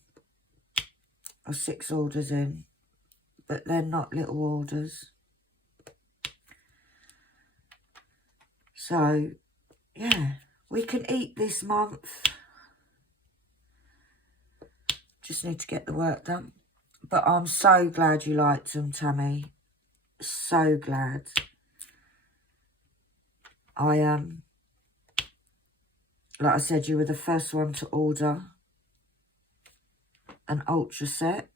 or 6 orders in, but they're not little orders. So, yeah, we can eat this month. Just need to get the work done. But I'm so glad you liked them, Tammy. So glad. Like I said, you were the first one to order an ultra set.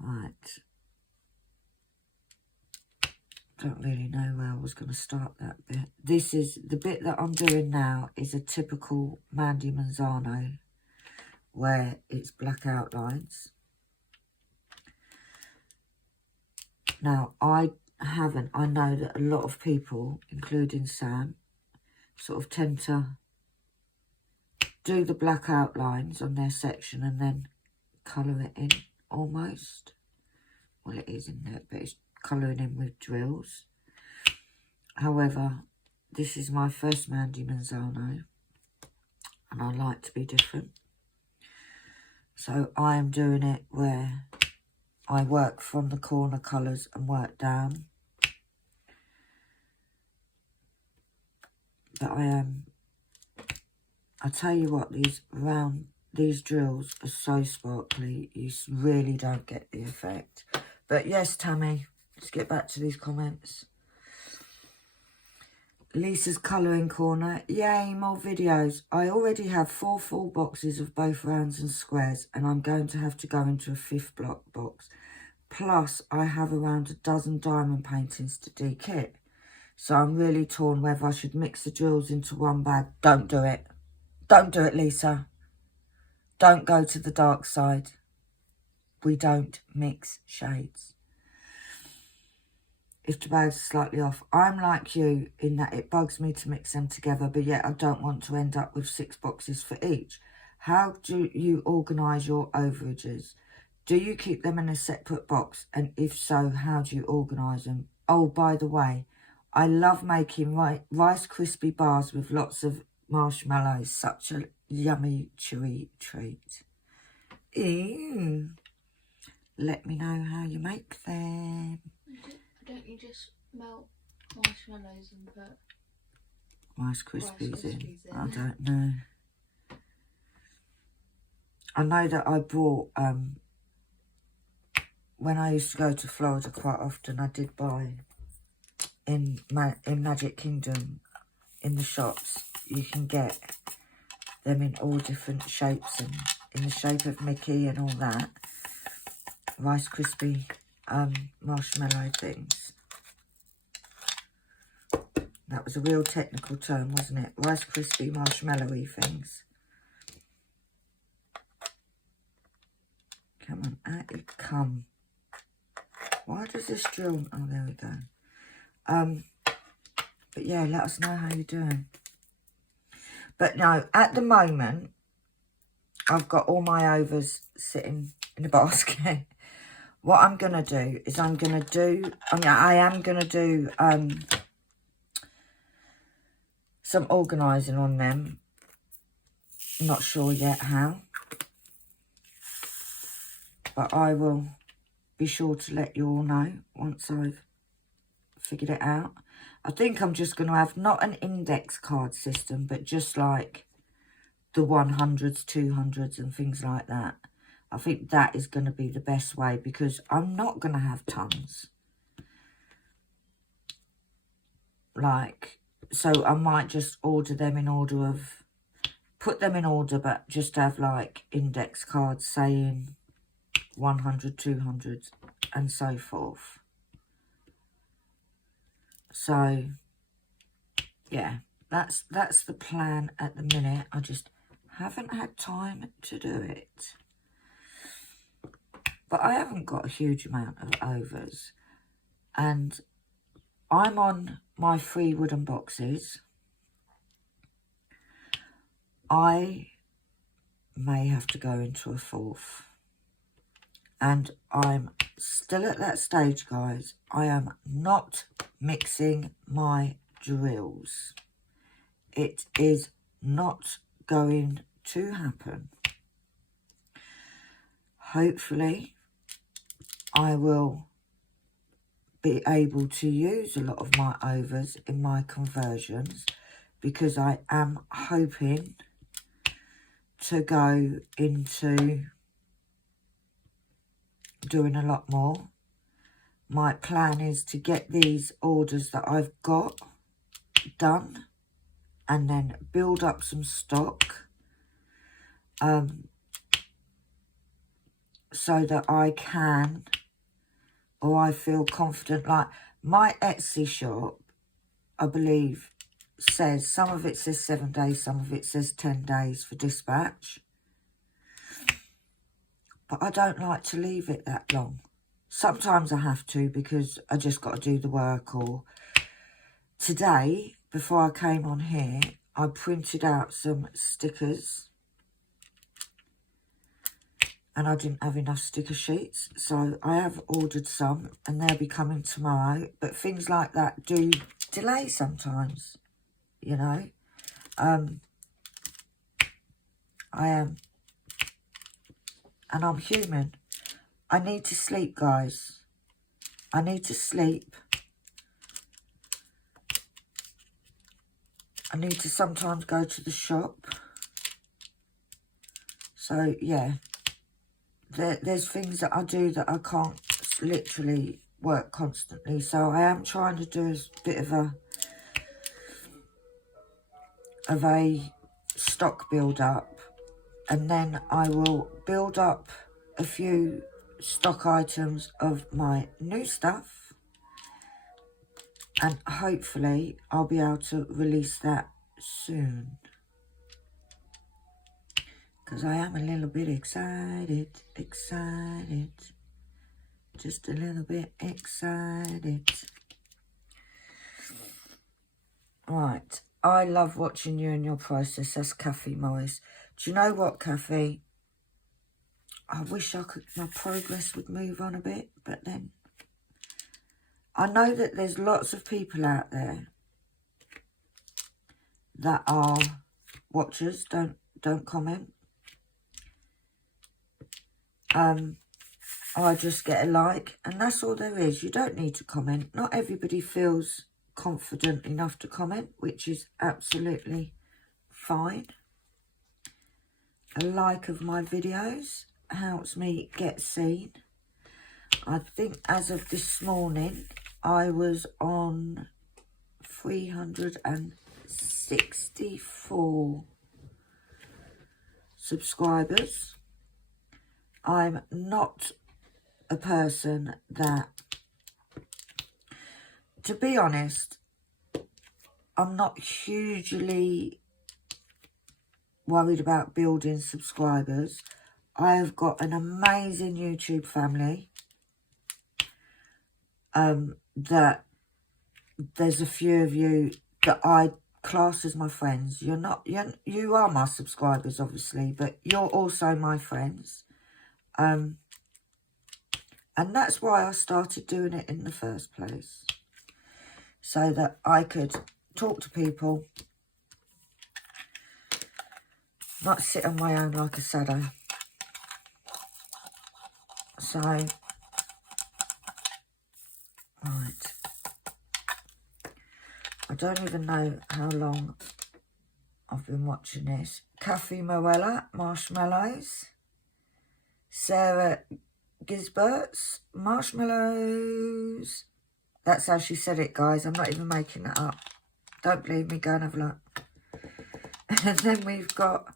Right. Don't really know where I was going to start that bit. This is, the bit that I'm doing now is a typical Mandy Manzano, where it's black outlines. Now, I know that a lot of people, including Sam, sort of tend to do the black outlines on their section and then colour it in almost. Well, it is in there, but it's colouring in with drills. However, this is my first Mandy Manzano, and I like to be different. So I am doing it where I work from the corner colours and work down. But I tell you what, these drills are so sparkly, you really don't get the effect. But yes, Tammy, let's get back to these comments. Lisa's colouring corner. Yay, more videos. I already have 4 full boxes of both rounds and squares, and I'm going to have to go into a 5th block box. Plus, I have around a dozen diamond paintings to de-kit. So I'm really torn whether I should mix the drills into one bag. Don't do it. Don't do it, Lisa. Don't go to the dark side. We don't mix shades. If the bags are slightly off, I'm like you in that it bugs me to mix them together, but yet I don't want to end up with 6 boxes for each. How do you organise your overages? Do you keep them in a separate box? And if so, how do you organise them? Oh, by the way, I love making Rice Krispie bars with lots of marshmallows. Such a yummy, chewy treat. Ew. Let me know how you make them. Don't you just melt marshmallows and put Rice Krispies in? Krispies in? I don't know. I know that I bought, when I used to go to Florida quite often, I did buy in Magic Kingdom, in the shops, you can get them in all different shapes and in the shape of Mickey and all that. Rice Krispie marshmallow things. That was a real technical term, wasn't it? Rice Krispie marshmallowy things. Come on, out you come. Why does this drill... Oh, there we go. But yeah, let us know how you're doing. But no, at the moment, I've got all my overs sitting in a basket. What I'm going to do is I am going to do some organising on them. Not sure yet how. But I will be sure to let you all know once I've figured it out. I think I'm just going to have not an index card system, but just like the 100s, 200s and things like that. I think that is going to be the best way because I'm not going to have tons. So I might just order them in order of, put them in order, but just have like index cards saying 100, 200 and so forth. So, yeah, that's the plan at the minute. I just haven't had time to do it. But I haven't got a huge amount of overs. And I'm on my 3 wooden boxes. I may have to go into a fourth. And I'm still at that stage, guys. I am not mixing my drills. It is not going to happen. Hopefully, I will be able to use a lot of my overs in my conversions, because I am hoping to go into doing a lot more. My plan is to get these orders that I've got done and then build up some stock, so that I can, or I feel confident. Like my Etsy shop, I believe, says, some of it says 7 days, some of it says 10 days for dispatch. But I don't like to leave it that long. Sometimes I have to, because I just got to do the work. Or today, before I came on here, I printed out some stickers. And I didn't have enough sticker sheets. So I have ordered some, and they'll be coming tomorrow. But things like that do delay sometimes, you know. I am. And I'm human. I need to sleep, guys. I need to sleep. I need to sometimes go to the shop. So, yeah. There's things that I do that I can't literally work constantly. So, I am trying to do a bit of a stock build up. And then I will build up a few stock items of my new stuff, and hopefully I'll be able to release that soon, because I am a little bit excited, just a little bit excited. Right, I love watching you and your process. That's Kathy Morris. Do you know what, Kathy? I wish my progress would move on a bit, but then I know that there's lots of people out there that are watchers, don't comment. I just get a like, and that's all there is. You don't need to comment. Not everybody feels confident enough to comment, which is absolutely fine. A like of my videos helps me get seen. I think as of this morning, I was on 364 subscribers. I'm not a person that, to be honest, I'm not hugely worried about building subscribers. I have got an amazing YouTube family. That there's a few of you that I class as my friends. You are my subscribers, obviously, but you're also my friends. And that's why I started doing it in the first place, so that I could talk to people, not sit on my own like a shadow. So, right. I don't even know how long I've been watching this. Kathy Morella, marshmallows. Sarah Gisbert's marshmallows. That's how she said it, guys. I'm not even making that up. Don't believe me, go and have a look. And then we've got,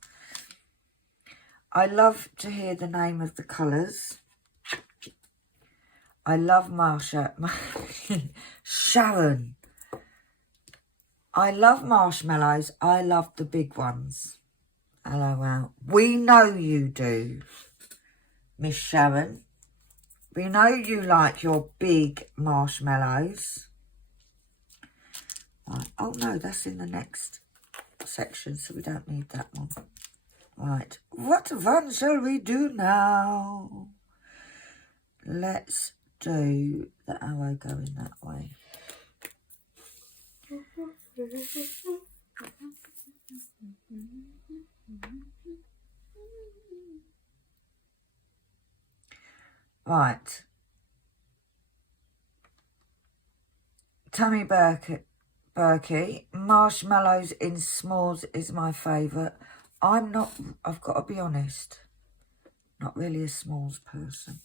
I love to hear the name of the colours. I love Marsha. Sharon. I love marshmallows. I love the big ones. LOL. We know you do, Miss Sharon. We know you like your big marshmallows. Right. Oh, no, that's in the next section, so we don't need that one. Right, what fun shall we do now? Let's do the arrow going that way. Right. Tammy Berkey, marshmallows in s'mores is my favourite. I've got to be honest, not really a s'mores person.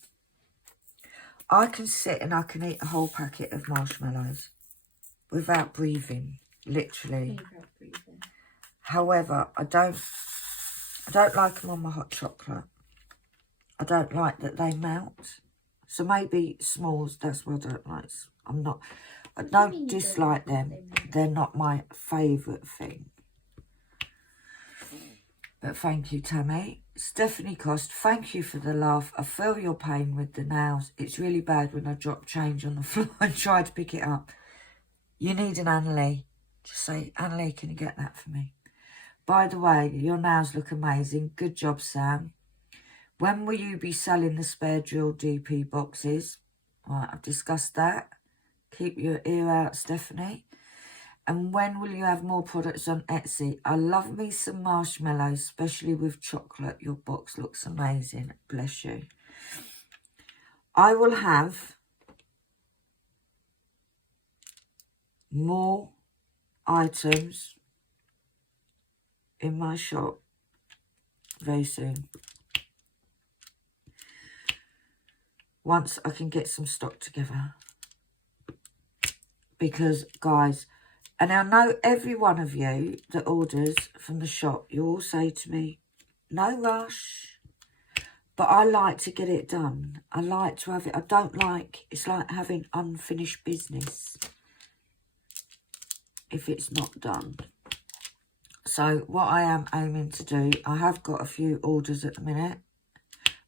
I can sit and I can eat a whole packet of marshmallows without breathing, literally. Without breathing. However, I don't like them on my hot chocolate. I don't like that they melt. So maybe s'mores, that's what I don't like. I don't dislike them. They're not my favourite thing. But thank you, Tammy. Stephanie Cost, thank you for the laugh. I feel your pain with the nails. It's really bad when I drop change on the floor and try to pick it up. You need an Annalie. Just say, Annalie, can you get that for me? By the way, your nails look amazing. Good job, Sam. When will you be selling the spare drill DP boxes? Right, I've discussed that. Keep your ear out, Stephanie. And when will you have more products on Etsy? I love me some marshmallows, especially with chocolate. Your box looks amazing. Bless you. I will have more items in my shop very soon. Once I can get some stock together. Because, guys, and I know every one of you that orders from the shop, you all say to me, no rush. But I like to get it done. I like to have it. I don't like, it's like having unfinished business if it's not done. So what I am aiming to do, I have got a few orders at the minute,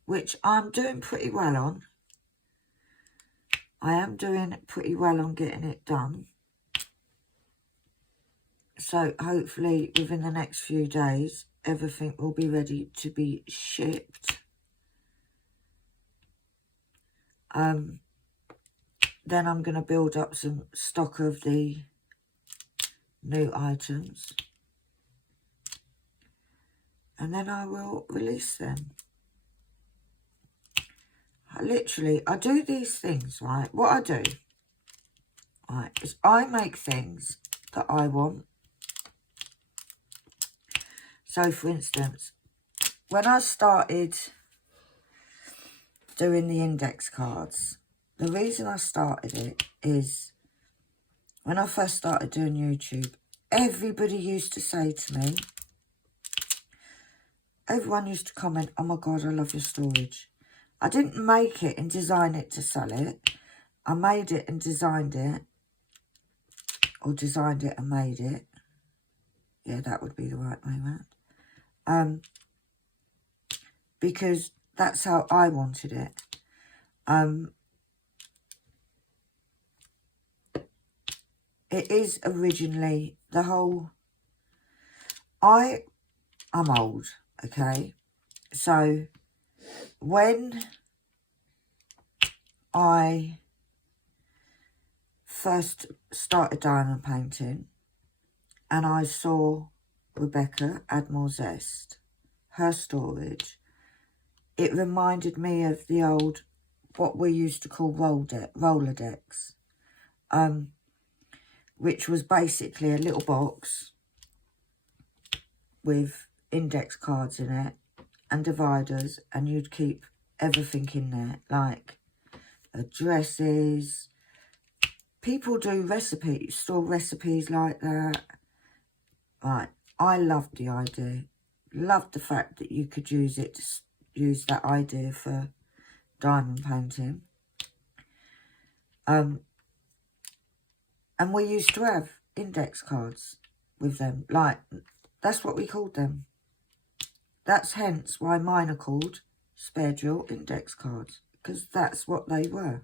which I'm doing pretty well on. I am doing pretty well on getting it done. So hopefully within the next few days, everything will be ready to be shipped. Then I'm going to build up some stock of the new items. And then I will release them. I do these things, right? What I do, right, is I make things that I want. So, for instance, when I started doing the index cards, the reason I started it is when I first started doing YouTube, everybody used to say to me, everyone used to comment, oh my God, I love your storage. I didn't make it and design it to sell it. I made it and designed it. Or designed it and made it. Yeah, that would be the right way around. Because that's how I wanted it. It is originally the whole... I'm old, okay? So, when I first started diamond painting and I saw Rebecca Add More Zest, her storage, it reminded me of the old, what we used to call Rolodex, which was basically a little box with index cards in it and dividers, and you'd keep everything in there, like addresses. People do recipes, store recipes like that. Right, I loved the idea. Loved the fact that you could use it to use that idea for diamond painting. And we used to have index cards with them. Like, that's what we called them. That's hence why mine are called spare drill index cards, because that's what they were.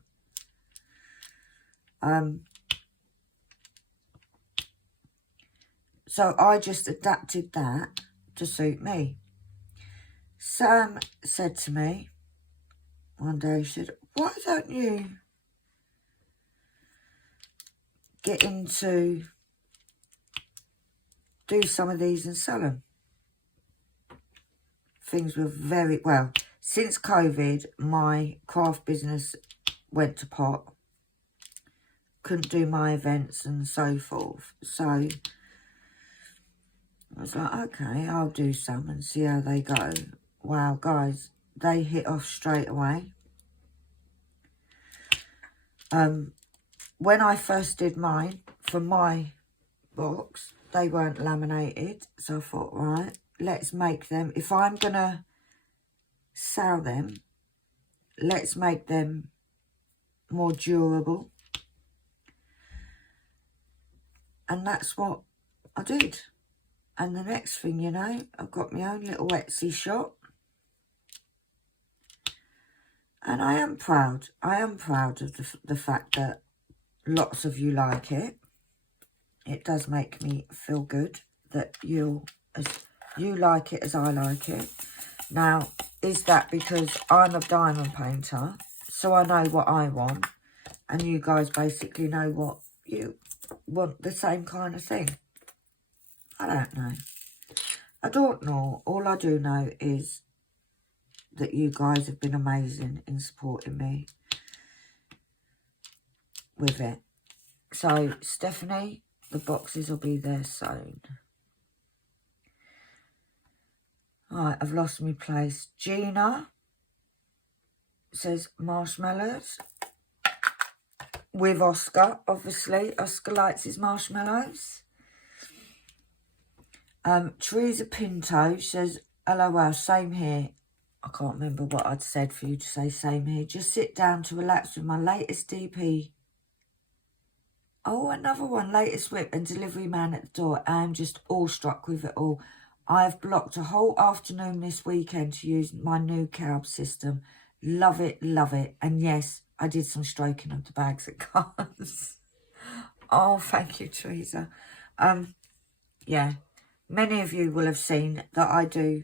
So I just adapted that to suit me. Sam said to me one day, he said, why don't you get into do some of these and sell them? Things were very, well, since COVID, my craft business went to pot. Couldn't do my events and so forth. So I was like, okay, I'll do some and see how they go. Wow, guys, they hit off straight away. When I first did mine, for my box, they weren't laminated. So I thought, right, let's make them. If I'm going to sell them, let's make them more durable. And that's what I did. And the next thing you know, I've got my own little Etsy shop. And I am proud. I am proud of the fact that lots of you like it. It does make me feel good that you like it as I like it. Now, is that because I'm a diamond painter, so I know what I want, and you guys basically know what you want, the same kind of thing? I don't know. I don't know. All I do know is that you guys have been amazing in supporting me with it. So, Stephanie, the boxes will be there soon. Alright, I've lost my place. Gina says marshmallows. With Oscar, obviously. Oscar likes his marshmallows. Teresa Pinto says, LOL, same here. I can't remember what I'd said for you to say same here. Just sit down to relax with my latest DP. Oh, another one. Latest WIP and delivery man at the door. I am just awestruck with it all. I've blocked a whole afternoon this weekend to use my new carb system. Love it, love it. And yes, I did some stroking of the bags at cards. Oh, thank you, Teresa. Yeah. Many of you will have seen that I do.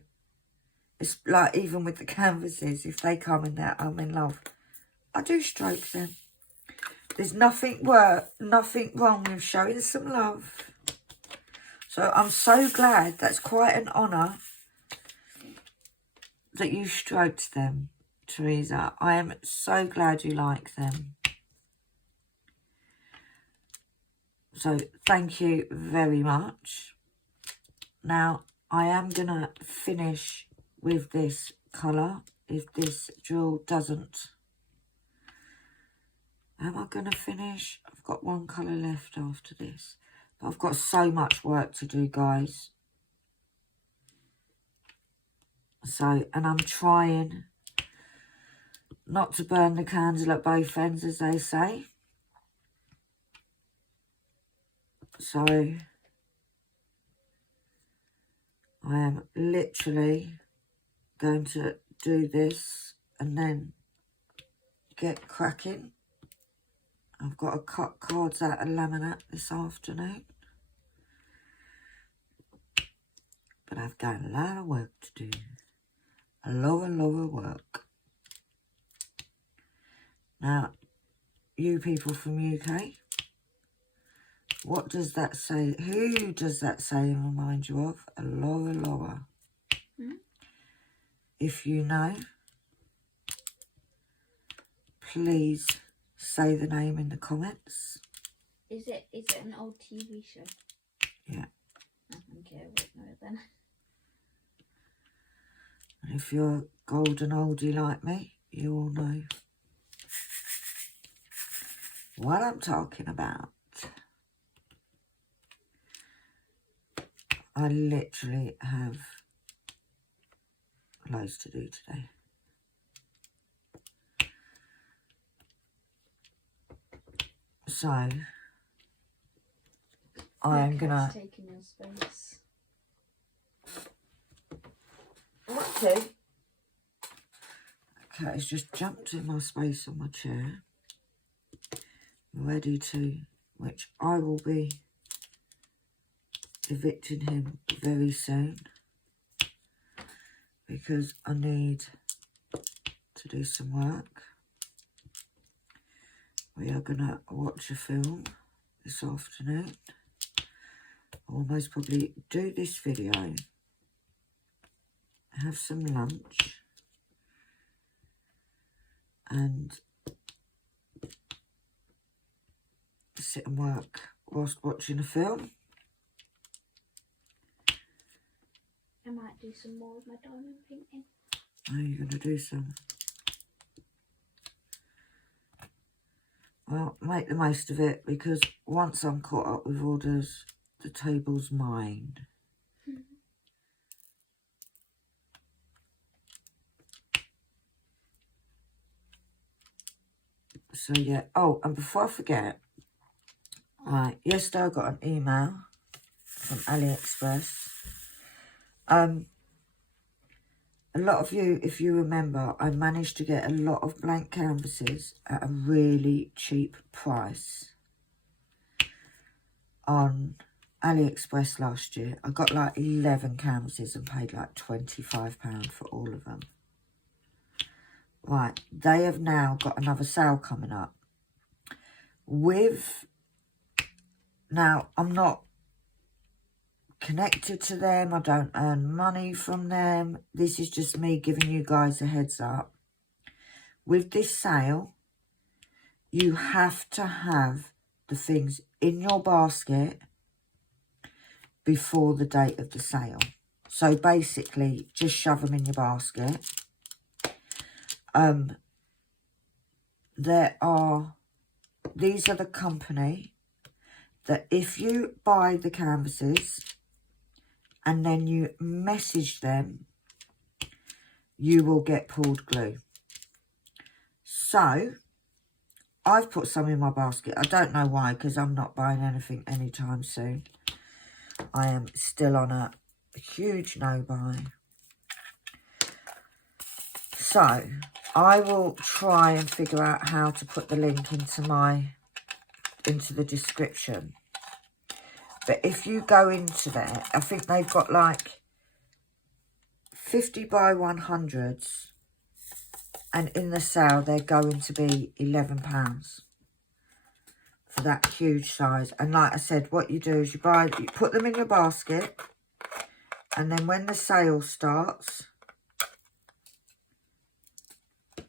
It's like even with the canvases, if they come in there, I'm in love. I do stroke them. There's nothing wrong with showing some love. So I'm so glad. That's quite an honour that you stroked them, Teresa. I am so glad you like them. So thank you very much. Now, I am going to finish with this colour. If this drill doesn't... Am I going to finish? I've got one colour left after this. But I've got so much work to do, guys. So, and I'm trying not to burn the candle at both ends, as they say. So... I am literally going to do this and then get cracking. I've got to cut cards out of laminate this afternoon. But I've got a lot of work to do. A lot of work. Now, you people from UK, what does that say? Who does that say and remind you of? A Laura. If you know, please say the name in the comments. Is it an old TV show? Yeah. Okay, I won't know it then. And if you're a golden oldie like me, you all know what I'm talking about. I literally have loads to do today. So, I am gonna... taking your space. What to? Okay, it's just jumped in my space on my chair. Ready to... Which I will be evicting him very soon. because I need to do some work. We are going to watch a film this afternoon. I'll most probably do this video, have some lunch, and sit and work whilst watching a film. I might do some more of my diamond painting. Are you going to do some? Well, make the most of it, because once I'm caught up with orders, the table's mine. So yeah, oh, and before I forget, right, yesterday I got an email from AliExpress. A lot of you, if you remember, I managed to get a lot of blank canvases at a really cheap price on AliExpress last year. I got like 11 canvases and paid like £25 for all of them. Right, they have now got another sale coming up. Now, I'm not connected to them. I don't earn money from them. This is just me giving you guys a heads up. With this sale, you have to have the things in your basket before the date of the sale. So basically, just shove them in your basket. These are the company that if you buy the canvases and then you message them, you will get pulled glue. So I've put some in my basket. I don't know why, because I'm not buying anything anytime soon. I am still on a huge no-buy. So I will try and figure out how to put the link into the description. But if you go into there, I think they've got like 50 by 100s, and in the sale they're going to be £11 for that huge size. And like I said, what you do is you put them in your basket, and then when the sale starts,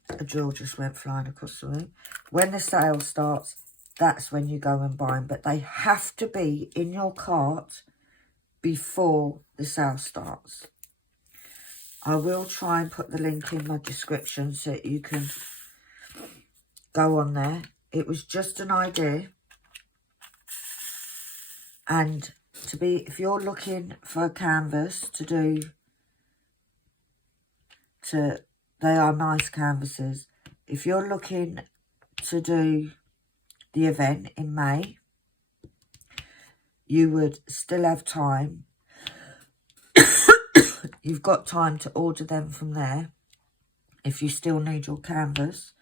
a drill just went flying across the room. When the sale starts, that's when you go and buy them. But they have to be in your cart before the sale starts. I will try and put the link in my description so that you can go on there. It was just an idea. And if you're looking for a canvas to do, they are nice canvases. If you're looking to do the event in May, you would still have time. You've got time to order them from there if you still need your canvas,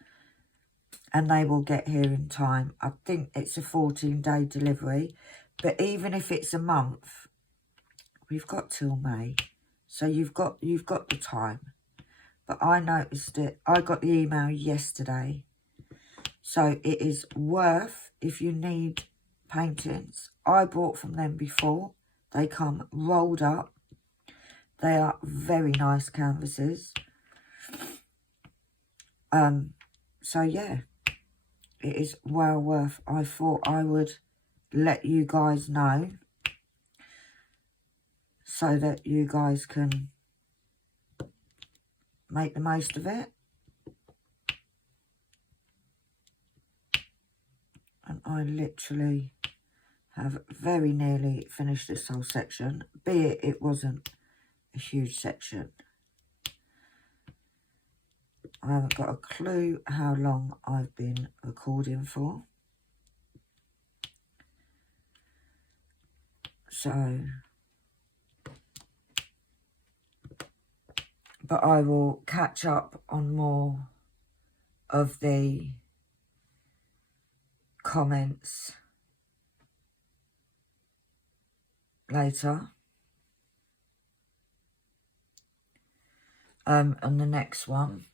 and they will get here in time. I think it's a 14-day delivery, but even if it's a month, we've got till May, so you've got the time. But I noticed it. I got the email yesterday, so it is worth, if you need paintings. I bought from them before. They come rolled up. They are very nice canvases. So yeah, it is well worth. I thought I would let you guys know so that you guys can make the most of it. And I literally have very nearly finished this whole section, be it wasn't a huge section. I haven't got a clue how long I've been recording for. So, but I will catch up on more of the comments later. And the next one,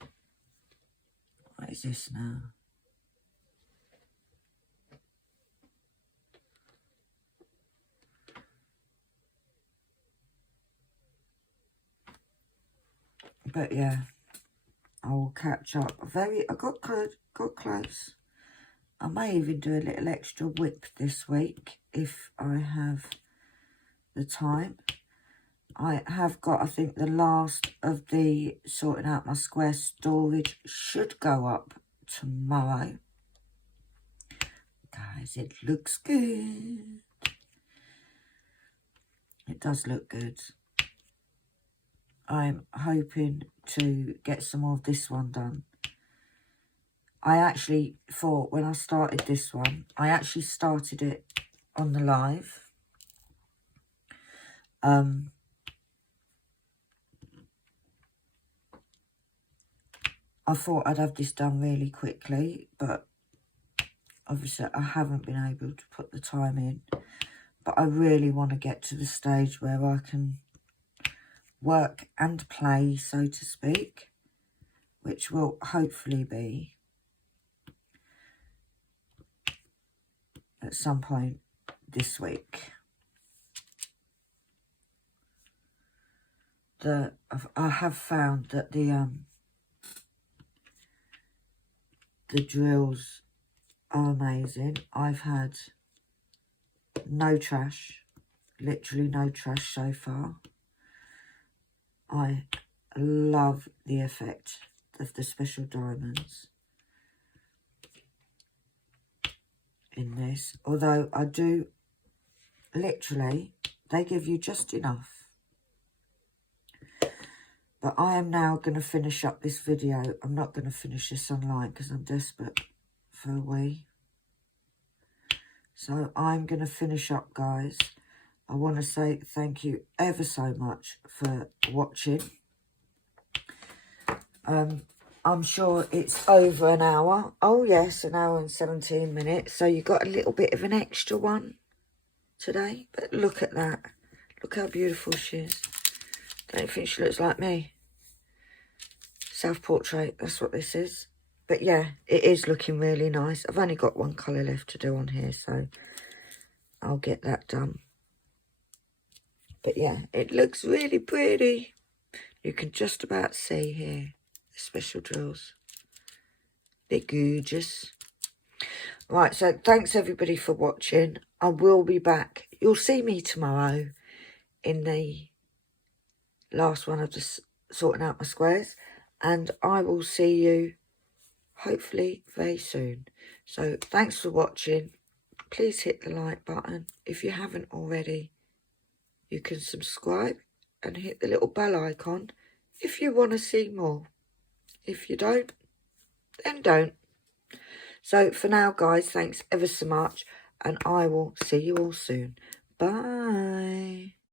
what is this now? But yeah, I will catch up. I got close. I may even do a little extra WIP this week if I have the time. I have got, I think, the last of the sorting out my square storage should go up tomorrow. Guys, it looks good. It does look good. I'm hoping to get some more of this one done. I actually thought when I started this one, I actually started it on the live. I thought I'd have this done really quickly, but obviously I haven't been able to put the time in. But I really want to get to the stage where I can work and play, so to speak, which will hopefully be at some point this week. I have found that the drills are amazing. I've had no trash, literally no trash so far. I love the effect of the special diamonds in this, although I do literally, they give you just enough. But I am now going to finish up this video. I'm not going to finish this online because I'm desperate for a wee. So I'm going to finish up, guys. I want to say thank you ever so much for watching. I'm sure it's over an hour. Oh, yes, an hour and 17 minutes. So you got a little bit of an extra one today. But look at that. Look how beautiful she is. Don't think she looks like me. Self-portrait, that's what this is. But yeah, it is looking really nice. I've only got one colour left to do on here, so I'll get that done. But yeah, it looks really pretty. You can just about see here the special drills. They're gorgeous. Right, so thanks everybody for watching. I will be back. You'll see me tomorrow in the last one of the sorting out my squares. And I will see you hopefully very soon. So thanks for watching. Please hit the like button. If you haven't already, you can subscribe and hit the little bell icon if you want to see more. If you don't, then don't. So for now, guys, thanks ever so much. And I will see you all soon. Bye.